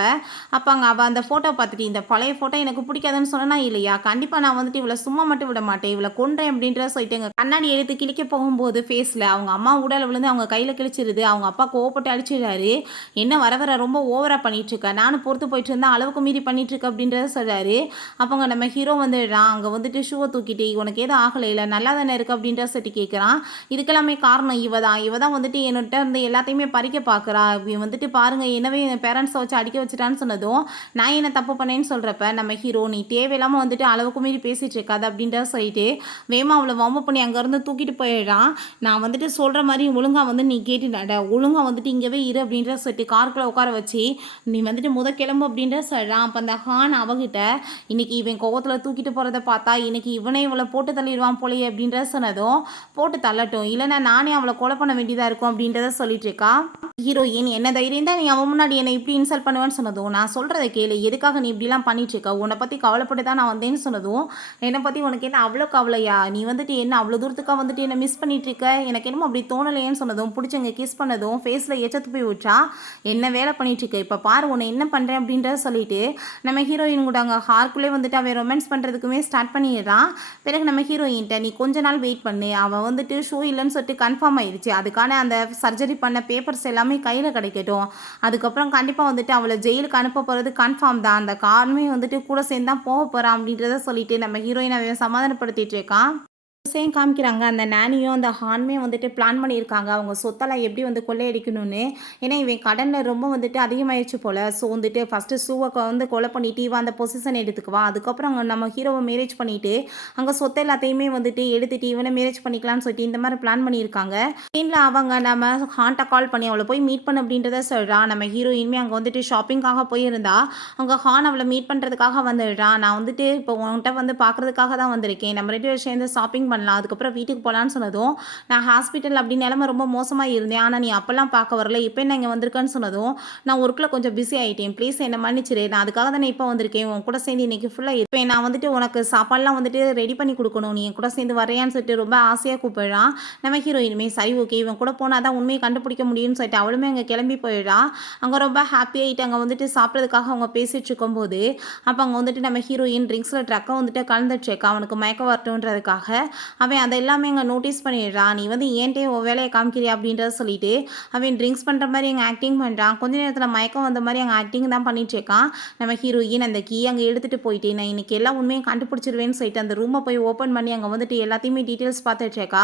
அப்போ அங்கே அவள் அந்த ஃபோட்டோ பார்த்துட்டு இந்த பழைய ஃபோட்டோ எனக்கு பிடிக்காதுன்னு சொன்னா இல்லையா, கண்டிப்பாக நான் வந்துட்டு இவளை சும்மா மட்டும் விட மாட்டேன், இவளை கொன்றேன் அப்படின்ற சொல்லிட்டு எங்கள் கண்ணாடி எடுத்து கிழிக்க போகும்போது ஃபேஸில் அவங்க அம்மா உடலை விழுந்து அவங்க கையில் கிழிச்சிருது. அவங்க அப்பா கோவப்பட்டு அடிச்சிடுறாரு, என்ன வர வர ரொம்ப ஓவராக பண்ணிகிட்ருக்க, நானும் பொறுத்து போயிட்டு இருந்தால் அளவுக்கு மீறி பண்ணிகிட்ருக்க அப்படின்றத சொல்கிறாரு. அப்போங்க நம்ம ஹீரோ வந்துடுறான். அங்கே வந்துட்டு ஷூவை தூக்கிட்டு உனக்கு எதுவும் ஆகலை இல்லை நல்லா தானே இருக்குது அப்படின்ற சொல்லிட்டு கேட்குறான். இதுக்கெல்லாமே காரணம் இவ தான், இவ தான் வந்துட்டு என்னட்ட இருந்து எல்லாத்தையுமே பறிக்க பார்க்குறா, இவ வந்துட்டு பாருங்க என்னவே என் பேரண்ட்ஸை வச்சு அடிக்க வச்சுட்டான்னு சொன்னதும், நான் என்ன தப்பு பண்ணேன்னு சொல்கிறப்ப நம்ம ஹீரோ நீ தேவையில்லாமல் வந்துட்டு அளவுக்கு மீறி பேசிகிட்டு இருக்காது அப்படின்ற சொல்லிட்டு வேமா அவளை வம்பு பண்ணி அங்கேருந்து தூக்கிட்டு போயிடுறான். நான் வந்துட்டு சொல்கிற மாதிரி ஒழுங்காக வந்து நீ கேட்டு நட, ஒழுங்காக வந்துட்டு இங்கேவே இரு அப்படின்ற சொல்லிட்டு காருக்குள்ளே உட்கார வச்சு நீ வந்துட்டு கிளம்பு அப்படின்ற சொல்கிறான். அப்போ அந்த ஹான் அவகிட்ட இன்னைக்கு இவன் கோவத்தில் தூக்கிட்டு போகிறத பார்த்தா இன்னைக்கு இவனே இவளை போட்டு தள்ளிடுவான் போலையே அப்படின்ற சொன்னதும் போட்டு தள்ளட்டும், இல்லைன்னா நானே அவளை கொலை பண்ண வேண்டியதாக இருக்கும் அப்படின்றத சொல்லிட்டு இருக்கா. ஹீரோயின் என்ன தைரியம் தான் நீ அவன் முன்னாடி என்னை இப்படி இன்சல்ட் பண்ணுவேன்னு சொன்னதும், நான் சொல்கிறத கேளு, எதுக்காக நீ இப்படிலாம் பண்ணிட்டு இருக்க, உன்னை பற்றி கவலைப்பட்டு தான் நான் வந்தேன்னு சொன்னதும், என்னை பற்றி உனக்கு என்ன அவ்வளோ கவலையா, நீ வந்துட்டு என்ன அவ்வளோ தூரத்துக்காக வந்துட்டு என்னை மிஸ் பண்ணிட்டு இருக்க, எனக்கு என்னமோ அப்படி தோணலையேன்னு சொன்னதும், பிடிச்சவங்க கிஸ் பண்ணதும் ஃபேஸில் எச்சத்து போய் விட்டா என்ன வேலை பண்ணிட்டு இருக்க, இப்போ பாரு உன்னை என்ன பண்ணுறேன் அப்படின்றத சொல்லிட்டு நம்ம ஹீரோயின் கூட அங்கே ஹார்க்குள்ளே வந்துட்டு அவன் ரொமான்ஸ் பண்ணுறதுக்குமே ஸ்டார்ட் பண்ணிடுறான். பிறகு நம்ம ஹீரோயின்ட்ட நீ கொஞ்ச நாள் வெயிட் பண்ணு, அவன் வந்துட்டு ஷூ இல்லைன்னு சொல்லிட்டு கன்ஃபார்ம் ஆயிடுச்சு, அதுக்கான அந்த சர்ஜரி பண்ண பேப்பர்ஸ் எல்லாமே கையில் கிடைக்கட்டும், அதுக்கப்புறம் கண்டிப்பாக வந்துட்டு அவளை ஜெயிலுக்கு அனுப்ப போகிறது கன்ஃபார்ம் தான், அந்த காரணமே வந்துட்டு கூட சேர்ந்து தான் போக போகிறான் அப்படின்றத சொல்லிட்டு நம்ம ஹீரோயினை சமாதானப்படுத்திட்டு இருக்கான். சேம் காமிக்கிறாங்க அந்த நானியும் அந்த ஹானுமே வந்துட்டு பிளான் பண்ணியிருக்காங்க அவங்க சொத்தெல்லாம் எப்படி வந்து கொள்ளையடிக்கணும்னு. ஏன்னா இவன் கடனில் ரொம்ப வந்துட்டு அதிகமாகிடுச்சு போல். ஸோ வந்துட்டு ஃபஸ்ட்டு ஷூவை வந்து கொலை பண்ணிட்டு இவன் அந்த பொசிஷன் எடுத்துக்குவான், அதுக்கப்புறம் அங்கே நம்ம ஹீரோவை மேரேஜ் பண்ணிவிட்டு அங்கே சொத்து எல்லாத்தையுமே வந்துட்டு எடுத்துகிட்டு இவனை மேரேஜ் பண்ணிக்கலாம்னு சொல்லிட்டு இந்த மாதிரி பிளான் பண்ணியிருக்காங்க. சீனில் அவங்க நம்ம ஹான்ட்டை கால் பண்ணி அவளை போய் மீட் பண்ண அப்படின்றத சொல்கிறான். நம்ம ஹீரோயின்மே அங்கே வந்துட்டு ஷாப்பிங்காக போயிருந்தா அங்கே ஹான் அவளை மீட் பண்ணுறதுக்காக வந்துடுறான். நான் வந்துட்டு இப்போ உன்கிட்ட வந்து பார்க்குறதுக்காக தான் வந்திருக்கேன், நம்ம 2 பேரும் சேர்ந்து ஷாப்பிங் பண்ணலாம், அதுக்கப்புறம் வீட்டுக்கு போகலான்னு சொன்னதும், நான் ஹாஸ்பிட்டல் அப்படி நிலமை ரொம்ப மோசமாக இருந்தேன், ஆனால் நீ அப்போல்லாம் பார்க்க வரல, இப்போ என்ன இங்கே வந்திருக்கேன்னு சொன்னதும், நான் ஒர்க்கில் கொஞ்சம் பிஸி ஆகிட்டேன், ப்ளீஸ் என்னை மன்னிச்சிரு, நான் அதுக்காக தானே இப்போ வந்திருக்கேன், உன் கூட சேர்ந்து இன்றைக்கி ஃபுல்லாக இருப்பேன், நான் வந்துட்டு உனக்கு சாப்பாடுலாம் வந்துட்டு ரெடி பண்ணி கொடுக்கணும், நீ என் கூட சேர்ந்து வரையான்னு சொல்லிட்டு ரொம்ப ஆசையாக கூப்பிடுறான். நம்ம ஹீரோயினுமே சரி ஓகே இவன் கூட போனால் தான் உண்மையை கண்டுபிடிக்க முடியும்னு சொல்லிட்டு அவளுமே அங்கே கிளம்பி போயிடுறான். அங்கே ரொம்ப ஹாப்பியாகிட்டு அங்கே வந்துட்டு சாப்பிட்றதுக்காக அவங்க பேசிகிட்டு இருக்கும்போது அப்போ அங்கே வந்துட்டு நம்ம ஹீரோயின் ட்ரிங்க்ஸில் ட்ரக்கை வந்துட்டு கலந்துட்டு இருக்கா அவனுக்கு மயக்க வரட்டுன்றதுக்காக. அவன் அதை எல்லாமே அங்கே நோட்டீஸ் பண்ணிடுறான். நீ வந்து ஏன்ட்டே உன் வேலையை காமிக்கிறியா அப்படின்றத சொல்லிட்டு அவன் ட்ரிங்க்ஸ் பண்ணுற மாதிரி அங்கே ஆக்டிங் பண்ணுறான். கொஞ்ச நேரத்தில் மயக்கம் வந்த மாதிரி அங்கே ஆக்டிங் தான் பண்ணிட்டு இருக்கான். நம்ம ஹீரோயின் அந்த கீ அங்கே எடுத்துகிட்டு போயிட்டு நான் இன்னைக்கு எல்லா உண்மையும் கண்டுபிடிச்சிருவேன்னு சொல்லிட்டு அந்த ரூமை போய் ஓப்பன் பண்ணி அங்கே வந்துட்டு எல்லாத்தையுமே டீட்டெயில்ஸ் பார்த்துட்டு இருக்கா.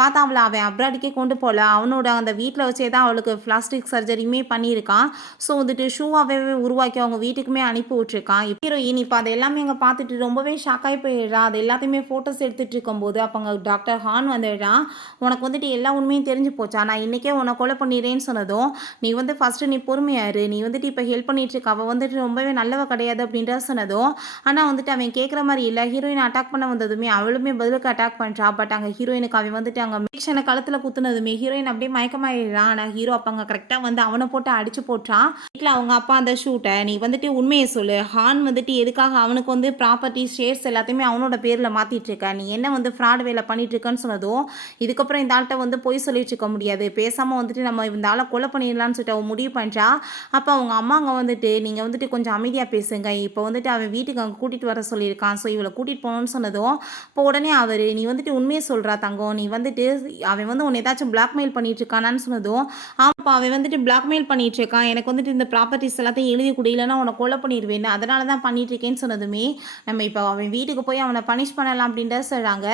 பார்த்தா அவளை அவன் அப்ராடுக்கே கொண்டு போகல, அவனோட அந்த வீட்டில் வச்சே தான் அவளுக்கு பிளாஸ்டிக் சர்ஜரியுமே பண்ணியிருக்கான். ஸோ வந்துட்டு ஷூவாகவே உருவாக்கி அவங்க வீட்டுக்குமே அனுப்பி விட்டுருக்கான். ஹீரோயின் இப்போ அதை எல்லாமே அங்கே பார்த்துட்டு ரொம்பவே ஷாக்காகி போயிடுறா. அது எல்லாத்தையுமே ஃபோட்டோஸ் எடுத்துகிட்டு இருக்கும்போது அப்போ அங்கே டாக்டர் ஹான் வந்துடுறான். உனக்கு வந்துட்டு எல்லா உண்மையும் தெரிஞ்சு போச்சா, நான் இன்றைக்கே உன்னை கொலை பண்ணிடுறேன்னு சொன்னதும், நீ வந்து ஃபஸ்ட்டு நீ பொறுமையாரு, நீ வந்துட்டு இப்போ ஹெல்ப் பண்ணிட்டு இருக்க, அவள் வந்துட்டு ரொம்பவே நல்லவ கிடையாது அப்படின்ற சொன்னதும், ஆனால் வந்துட்டு அவன் கேட்குற மாதிரி இல்லை. ஹீரோயின் அட்டாக் பண்ண வந்ததுமே அவளுமே பதிலுக்கு அட்டாக் பண்ணுறா. பட் அங்கே ஹீரோயினுக்கு அவன் வந்துட்டு அங்கே மேக்ஷனை கழுத்தில் குத்துனதுமே ஹீரோயின் அப்படியே மயக்கமாயிடுறான். ஆனால் ஹீரோ அப்போ அங்கே கரெக்டாக வந்து அவனை போட்டு அடிச்சு போட்டான். வீட்டில் அவங்க அப்பா அந்த ஷூட்டை நீ வந்துட்டு உண்மையை சொல்லு, ஹான் வந்துட்டு எதுக்காக அவனுக்கு வந்து ப்ராப்பர்ட்டி ஷேர்ஸ் எல்லாத்தையுமே அவனோட பேரில் மாற்றிட்டு இருக்க, நீ என்ன வந்து ஃப்ராட் வேலை பண்ணிட்டு இருக்கன்னு சொன்னதும், இதுக்கப்புறம் இந்த ஆள்கிட்ட வந்து பொய் சொல்லிட்டு இருக்க முடியாது, பேசாமல் வந்துட்டு நம்ம இந்த ஆளை கொலை பண்ணிடலான்னு சொல்லிட்டு அவன் முடிவு பண்ணுறா. அப்போ அவங்க அம்மா அங்கே வந்துட்டு நீங்கள் வந்துட்டு கொஞ்சம் அமைதியாக பேசுங்க, இப்போ வந்துட்டு அவன் வீட்டுக்கு அங்கே கூட்டிகிட்டு வர சொல்லியிருக்கான், ஸோ இவளை கூட்டிகிட்டு போகணும்னு சொன்னதும், இப்போ உடனே அவர் நீ வந்துட்டு உண்மையை சொல்கிறா தங்கம், நீ வந்துட்டு அவன் வந்து உன்னை ஏதாச்சும் பிளாக்மெயில் பண்ணிட்டு இருக்கானான்னு சொன்னதும், ஆமாப்பா அவன் வந்துட்டு பிளாக்மெயில் பண்ணிட்டு இருக்கான், எனக்கு வந்துட்டு இந்த ப்ராப்பர்ட்டிஸ் எல்லாத்தையும் எழுதி கொடு, இல்லைன்னா உன்னை கொலை பண்ணிடுவேன், அதனால தான் பண்ணிட்டு இருக்கேன்னு சொன்னதுமே நம்ம இப்போ அவன் வீட்டுக்கு போய் அவனை பனிஷ் பண்ணலாம் அப்படின்றத சொல்கிறாங்க.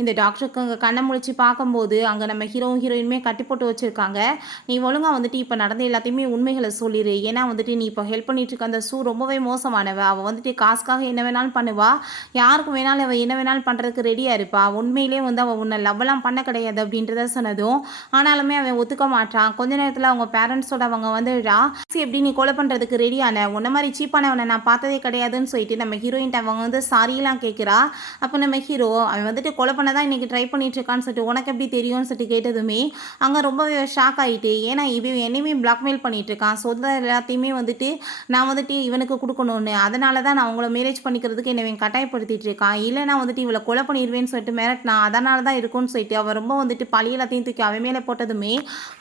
இந்த டாக்டருக்கு அங்கே கண்ணை முழிச்சு பார்க்கும்போது அங்கே நம்ம ஹீரோயினுமே கட்டி போட்டு வச்சுருக்காங்க. நீ ஒழுங்காக வந்துட்டு இப்போ நடந்த எல்லாத்தையுமே உண்மைகளை சொல்லிடு, ஏன்னா வந்துட்டு நீ இப்போ ஹெல்ப் பண்ணிட்டு இருக்க அந்த ஷூ ரொம்பவே மோசமானவ, அவள் வந்துட்டு காசுக்காக என்ன வேணாலும் பண்ணுவா, யாருக்கும் வேணாலும் அவள் என்ன வேணாலும் பண்ணுறதுக்கு ரெடியாக இருப்பா, உண்மையிலே வந்து அவள் உன்னை லவ்வெல்லாம் பண்ண கிடையாது அப்படின்றத சொன்னதும், ஆனாலுமே அவன் ஒத்துக்க மாட்டான். கொஞ்ச நேரத்தில் அவங்க பேரண்ட்ஸோட அவங்க வந்துடுறா. எப்படி நீ கொலை பண்ணுறதுக்கு ரெடியான, உன்ன மாதிரி சீப்பானவனை நான் பார்த்ததே கிடையாதுன்னு சொல்லிட்டு நம்ம ஹீரோயின்ட்ட அவங்க வந்து சாரியெல்லாம் கேட்குறா. அப்போ நம்ம ஹீரோ அவன் வந்துட்டு கொலை பண்ண தான் இன்றைக்கி ட்ரை பண்ணிட்டு இருக்கான்னு சொல்லிட்டு உனக்கு எப்படி தெரியும்னு சொல்லிட்டு கேட்டதுமே அங்கே ரொம்பவே ஷாக் ஆகிட்டு, ஏன்னா இவன் என்னையுமே பிளாக்மெயில் பண்ணிட்டு இருக்கான், சொந்த எல்லாத்தையுமே வந்துட்டு நான் வந்துட்டு இவனுக்கு கொடுக்கணும்னு, அதனால தான் நான் அவங்கள மேரேஜ் பண்ணிக்கிறதுக்கு என்னை கட்டாயப்படுத்திட்டு இருக்கான், இல்லைனா வந்துட்டு இவளை கொலை பண்ணிடுவேன்னு சொல்லிட்டு மிரட்டினா, அதனால தான் இருக்கும்னு சொல்லிட்டு அவன் ரொம்ப வந்துட்டு பழி எல்லாத்தையும் தூக்கி அவன் மேலே போட்டதுமே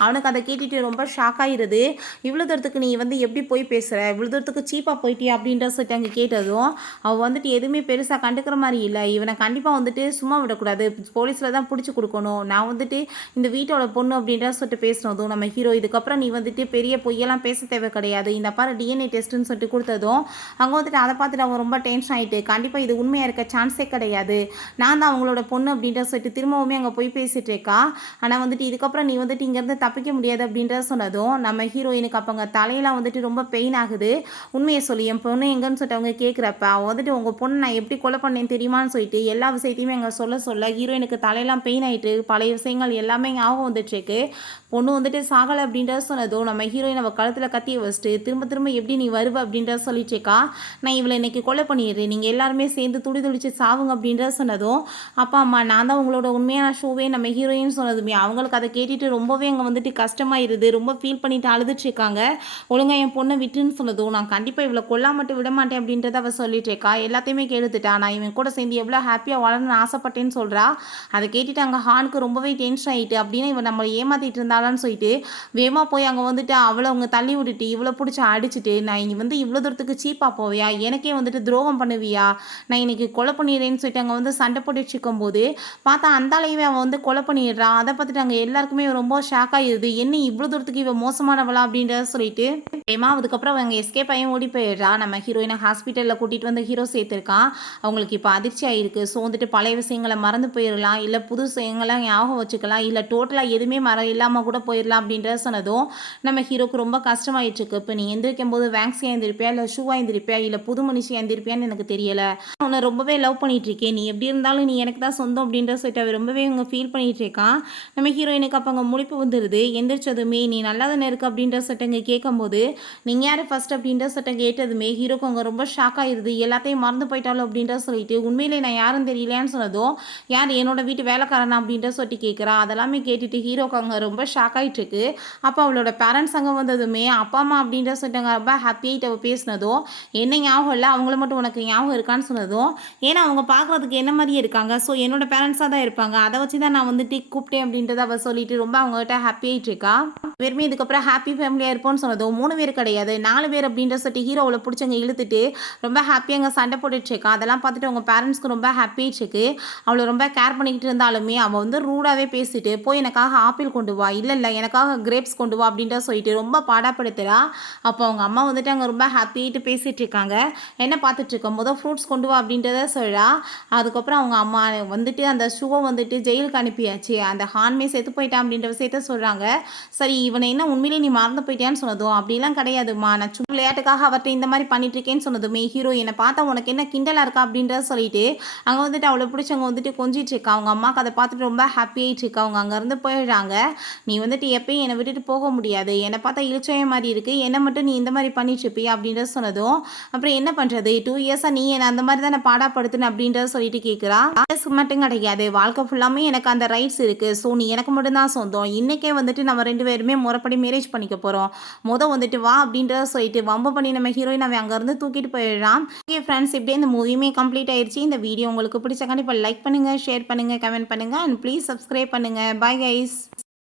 அவனுக்கு அதை கேட்டுட்டு ரொம்ப ஷாக் ஆகிடுது. இவ்வளோ தூரத்துக்கு நீ வந்து எப்படி போய் பேசுகிற, இவ்வளோ தூரத்துக்கு சீப்பாக போயிட்டியா அப்படின்ற சொல்லிட்டு அங்கே கேட்டதும் அவள் வந்துட்டு எதுவுமே பெருசாக கண்டுக்கிற மாதிரி இல்லை, இவனை கண்டிப்பாக வந்துட்டு சும்மா விடக்கூடாது, விடக்கூடாது, போலீஸில் தான் பிடிச்சி கொடுக்கணும், நான் வந்துட்டு இந்த வீட்டோட பொண்ணு அப்படின்ற சொல்லிட்டு பேசினதும் நம்ம ஹீரோ இதுக்கப்புறம் நீ வந்துட்டு பெரிய பொய்யெல்லாம் பேச தேவை கிடையாது, இந்த பாரு டிஎன்ஏ டெஸ்ட்டுன்னு சொல்லிட்டு கொடுத்ததும் அங்கே வந்துட்டு அதை பார்த்துட்டு அவங்க ரொம்ப டென்ஷன் ஆகிட்டு கண்டிப்பாக இது உண்மையாக இருக்க சான்ஸே கிடையாது, நான் தான் அவங்களோட பொண்ணு அப்படின்ற சொல்லிட்டு திரும்பவுமே அங்கே போய் பேசிகிட்டு இருக்கா. ஆனால் வந்துட்டு இதுக்கப்புறம் நீ வந்துட்டு இங்கேருந்து தப்பிக்க முடியாது அப்படின்ற சொன்னதும் நம்ம ஹீரோயினுக்கு அப்போ அங்கே தலையெல்லாம் வந்துட்டு ரொம்ப பெயின் ஆகுது. உண்மையை சொல்லி என் பொண்ணு எங்கன்னு சொல்லிட்டு அவங்க கேட்குறப்ப அவள் வந்துட்டு உங்கள் பொண்ணு நான் எப்படி கொலை பண்ணேன் தெரியுமான்னு சொல்லிட்டு எல்லா விஷயத்தையுமே அங்கே சொல்ல ஹீரோயினுக்கு தலையெல்லாம் பெயின் ஆகிட்டு பழைய விஷயங்கள் எல்லாமே ஞாபகம் வந்துட்டுருக்கு. பொண்ணு வந்துட்டு சாகலை அப்படின்றத சொன்னதும் நம்ம ஹீரோயின் அவள் கழுத்தில் கத்தியை வச்சுட்டு திரும்ப எப்படி நீ வருவ அப்படின்றத சொல்லிச்சேக்கா. நான் இவளை இன்னைக்கு கொலை பண்ணிடுறேன், நீங்கள் எல்லாருமே சேர்ந்து துடிச்சு சாவுங்க அப்படின்றத சொன்னதும் அப்பா அம்மா நான் தான் உங்களோட உண்மையான ஷோவே நம்ம ஹீரோயின் சொன்னதுமே அவங்களுக்கு அதை கேட்டுட்டு ரொம்பவே அங்கே வந்துட்டு கஷ்டமாயிருது, ரொம்ப ஃபீல் பண்ணிட்டு அழுதுட்ருக்காங்க. ஒழுங்காக என் பொண்ணை விட்டுன்னு சொன்னதும் நான் கண்டிப்பாக இவளை கொல்லாமட்டு விட மாட்டேன் அப்படின்றத அவள் சொல்லிட்டேக்கா. எல்லாத்தையுமே கேட்டுட்டா, நான் இவன் கூட சேர்ந்து எவ்வளோ ஹாப்பியாக வளரணும்னு ஆசைப்பட்டேன்னு சொல்கிறா. அதை கேட்டுட்டு அங்கே ஹானுக்கு ரொம்பவே டென்ஷன் ஆகிட்டு அப்படின்னு இவன் நம்மளை ஏமாற்றிட்டு இருந்தாலான்னு சொல்லிட்டு வேகமாக போய் அங்கே வந்துட்டு அவளை அவங்க தள்ளி விட்டுட்டு இவ்வளோ பிடிச்சி அடிச்சுட்டு நான் இங்கே வந்து இவ்வளோ தூரத்துக்கு சீப்பாக போவியா, எனக்கே வந்துட்டு துரோகம் பண்ணுவியா, நான் இன்னைக்கு கொலை பண்ணிடுறேன்னு சொல்லிட்டு அங்கே வந்து சண்டை போட்டு வச்சுக்கும் போது பார்த்தா அந்தாலையவே அவன் வந்து கொலை பண்ணிடுறான். அதை பார்த்துட்டு அங்கே எல்லாருக்குமே ரொம்ப ஷாக் ஆகிடுது, என்ன இவ்வளோ தூரத்துக்கு இவன் மோசமானவளா அப்படின்றத சொல்லிட்டு ஏமா அதுக்கப்புறம் அவங்க எஸ்கேப் ஆகி ஓடி போயிடுறா. நம்ம ஹீரோயினை ஹாஸ்பிட்டலில் கூட்டிகிட்டு வந்து ஹீரோ சேர்த்துருக்கான். அவங்களுக்கு இப்போ அதிர்ச்சி ஆகிருக்கு. ஸோ வந்துட்டு பழைய விஷயங்களை மறந்து போயிடலாம், இல்லை புது விஷயங்களை ஞாபகம் வச்சுக்கலாம், இல்லை டோட்டலாக எதுவுமே இல்லாமல் கூட போயிடலாம் அப்படின்றத சொன்னதும் நம்ம ஹீரோக்கு ரொம்ப கஷ்டமாயிடுச்சுக்கு. இப்போ நீ எந்திரிக்கும் போது வேக்ஸியாக எழுந்திருப்பியா, இல்லை ஷூவாக எழுந்திருப்பியா, இல்லை புது மனுஷியாக எழுந்திருப்பியான்னு எனக்கு தெரியலை, உன்னை ரொம்பவே லவ் பண்ணிட்டு இருக்கேன், நீ எப்படி இருந்தாலும் நீ எனக்கு தான் சொந்தம் அப்படின்ற சொல்லிட்டு அவர் ரொம்பவே இவங்க ஃபீல் பண்ணிட்டு இருக்கான். நம்ம ஹீரோயினுக்கு அப்போ அங்கே முழிப்பு வந்துடுது. எந்திரிச்சதுமே நீ நல்லா தானே இருக்கு அப்படின்ற சொல்லிட்டு அங்கே கேட்கும்போது நீங்கள் யார் ஃபர்ஸ்ட் அப்படின்ற சொல்லிட்டு கேட்டதுமே ஹீரோக்கு அவங்க ரொம்ப ஷாக் ஆகிடுது. எல்லாத்தையும் மறந்து போயிட்டாலும் அப்படின்ற சொல்லிட்டு உண்மையிலே நான் யாரும் தெரியலையான்னு சொன்னதும் யார் என்னோட வீட்டு வேலைக்காரனா அப்படின்ற சொல்லிட்டு கேட்குறா. அதெல்லாமே கேட்டுட்டு ஹீரோக்கு அங்கே ரொம்ப ஷாக் ஆகிட்டு இருக்கு. அப்போ அவளோட பேரண்ட்ஸ் அங்கே வந்ததுமே அப்பா அம்மா அப்படின்ற சொல்லிட்டு அங்கே ரொம்ப ஹாப்பியாகிட்டு அவள் பேசினதும் என்ன ஞாபகம் இல்லை, அவங்கள மட்டும் உனக்கு ஞாபகம் இருக்கான்னு சொன்னதும் ஏன்னா அவங்க பார்க்குறதுக்கு என்ன மாதிரியே இருக்காங்க, ஸோ என்னோட பேரண்ட்ஸாக தான் இருப்பாங்க, அதை வச்சு தான் நான் வந்துட்டு கூப்பிட்டேன் அப்படின்றத அவள் சொல்லிட்டு ரொம்ப அவங்ககிட்ட ஹாப்பியாகிட்டு இருக்கா. வெறுமே இதுக்கப்புறம் ஹாப்பி ஃபேமிலியாக இருப்போம்னு சொன்னதும் 3 பேர் கிடையாது 4 பேர் அப்படின்ற சொல்லிட்டு ஹீரோவில் பிடிச்சவங்க இழுத்துட்டு ரொம்ப ஹாப்பியாக அங்கே சண்டை போட்டுட்ருக்கா. அதெல்லாம் பார்த்துட்டு அவங்க பேரண்ட்ஸ்க்கு ரொம்ப ஹாப்பியாகிட்டு அவளை ரொம்ப கேர் பண்ணிக்கிட்டு இருந்தாலுமே அவள் வந்து ரூடாகவே பேசிட்டு போய் எனக்காக ஆப்பிள் கொண்டு வா, இல்லை எனக்காக கிரேப்ஸ் கொண்டு வா அப்படின்ற சொல்லிட்டு ரொம்ப பாடாப்படுத்துகிறா. அப்போ அவங்க அம்மா வந்துட்டு அங்கே ரொம்ப ஹாப்பியாகிட்டு பேசிகிட்டு இருக்காங்க. என்ன பார்த்துட்டு இருக்கும் போது ஃப்ரூட்ஸ் கொண்டு வா அப்படின்றத சொல்கிறா. அதுக்கப்புறம் அவங்க அம்மா வந்துட்டு அந்த ஷூவை வந்துட்டு ஜெயிலுக்கு அனுப்பியாச்சு, அந்த ஹான்மே செத்து போயிட்டான் அப்படின்ற விஷயத்த சொல்கிறாங்க. சரி இவனை என்ன உண்மையிலே நீ மறந்து போயிட்டான்னு சொன்னதும் அப்படிலாம் கிடையாதுமா, நான் சும்மா விளையாட்டுக்காக அவர்கிட்ட இந்த மாதிரி பண்ணிட்டு இருக்கேன்னு சொன்னதுமே ஹீரோ என்னை பார்த்தா உனக்கு என்ன கிண்டலாக இருக்கா அப்படின்றத சொல்லிட்டு அங்கே வந்துட்டு அவளை பிடிச்சவங்க வந்துட்டு கொஞ்சிட்டு இருக்கா. அவங்க அம்மாவுக்கு அதை பார்த்துட்டு ரொம்ப ஹாப்பியாகிட்டு இருக்கா. அவங்க அங்கேருந்து போயிடுறாங்க. நீ வந்துட்டு எப்பயும் என்னை விட்டுட்டு போக முடியாது, என்னை பார்த்தா இழிச்சவே மாதிரி இருக்குது, என்னை மட்டும் நீ இந்த மாதிரி பண்ணிட்டு இருப்பியா அப்படின்றத சொன்னதும் அப்புறம் என்ன பண்ணுறது 2 இயர்ஸாக நீ என்னை அந்த மாதிரி தான் பாடாப்படுத்துன அப்படின்றத சொல்லிட்டு கேட்குறா. மட்டும் கிடையாது வாழ்க்கை ஃபுல்லாமே எனக்கு அந்த ரைட்ஸ் இருக்குது, ஸோ நீ எனக்கு மட்டும்தான் சொந்தம், இன்றைக்கே வந்துட்டு நம்ம 2 பேருமே முறைப்படி மேரேஜ் பண்ணிக்க போகிறோம், வந்துட்டு வா அப்படின்றத சொல்லிட்டு வம்பு பண்ணி நம்ம ஹீரோயின் அவன் அங்கேருந்து தூக்கிட்டு போயிடுறான். ஓகே ஃப்ரெண்ட்ஸ், இப்படியே இந்த மூவியுமே கம்ப்ளீட் ஆயிடுச்சு. இந்த வீடியோ உங்களுக்கு பிடிச்ச கண்டிப்பாக லைக் பண்ணுங்கள், ஷேர் பண்ணுங்கள், கமெண்ட் பண்ணுங்கள் அண்ட் ப்ளீஸ் சப்ஸ்கிரைப் பண்ணுங்கள். Bye guys.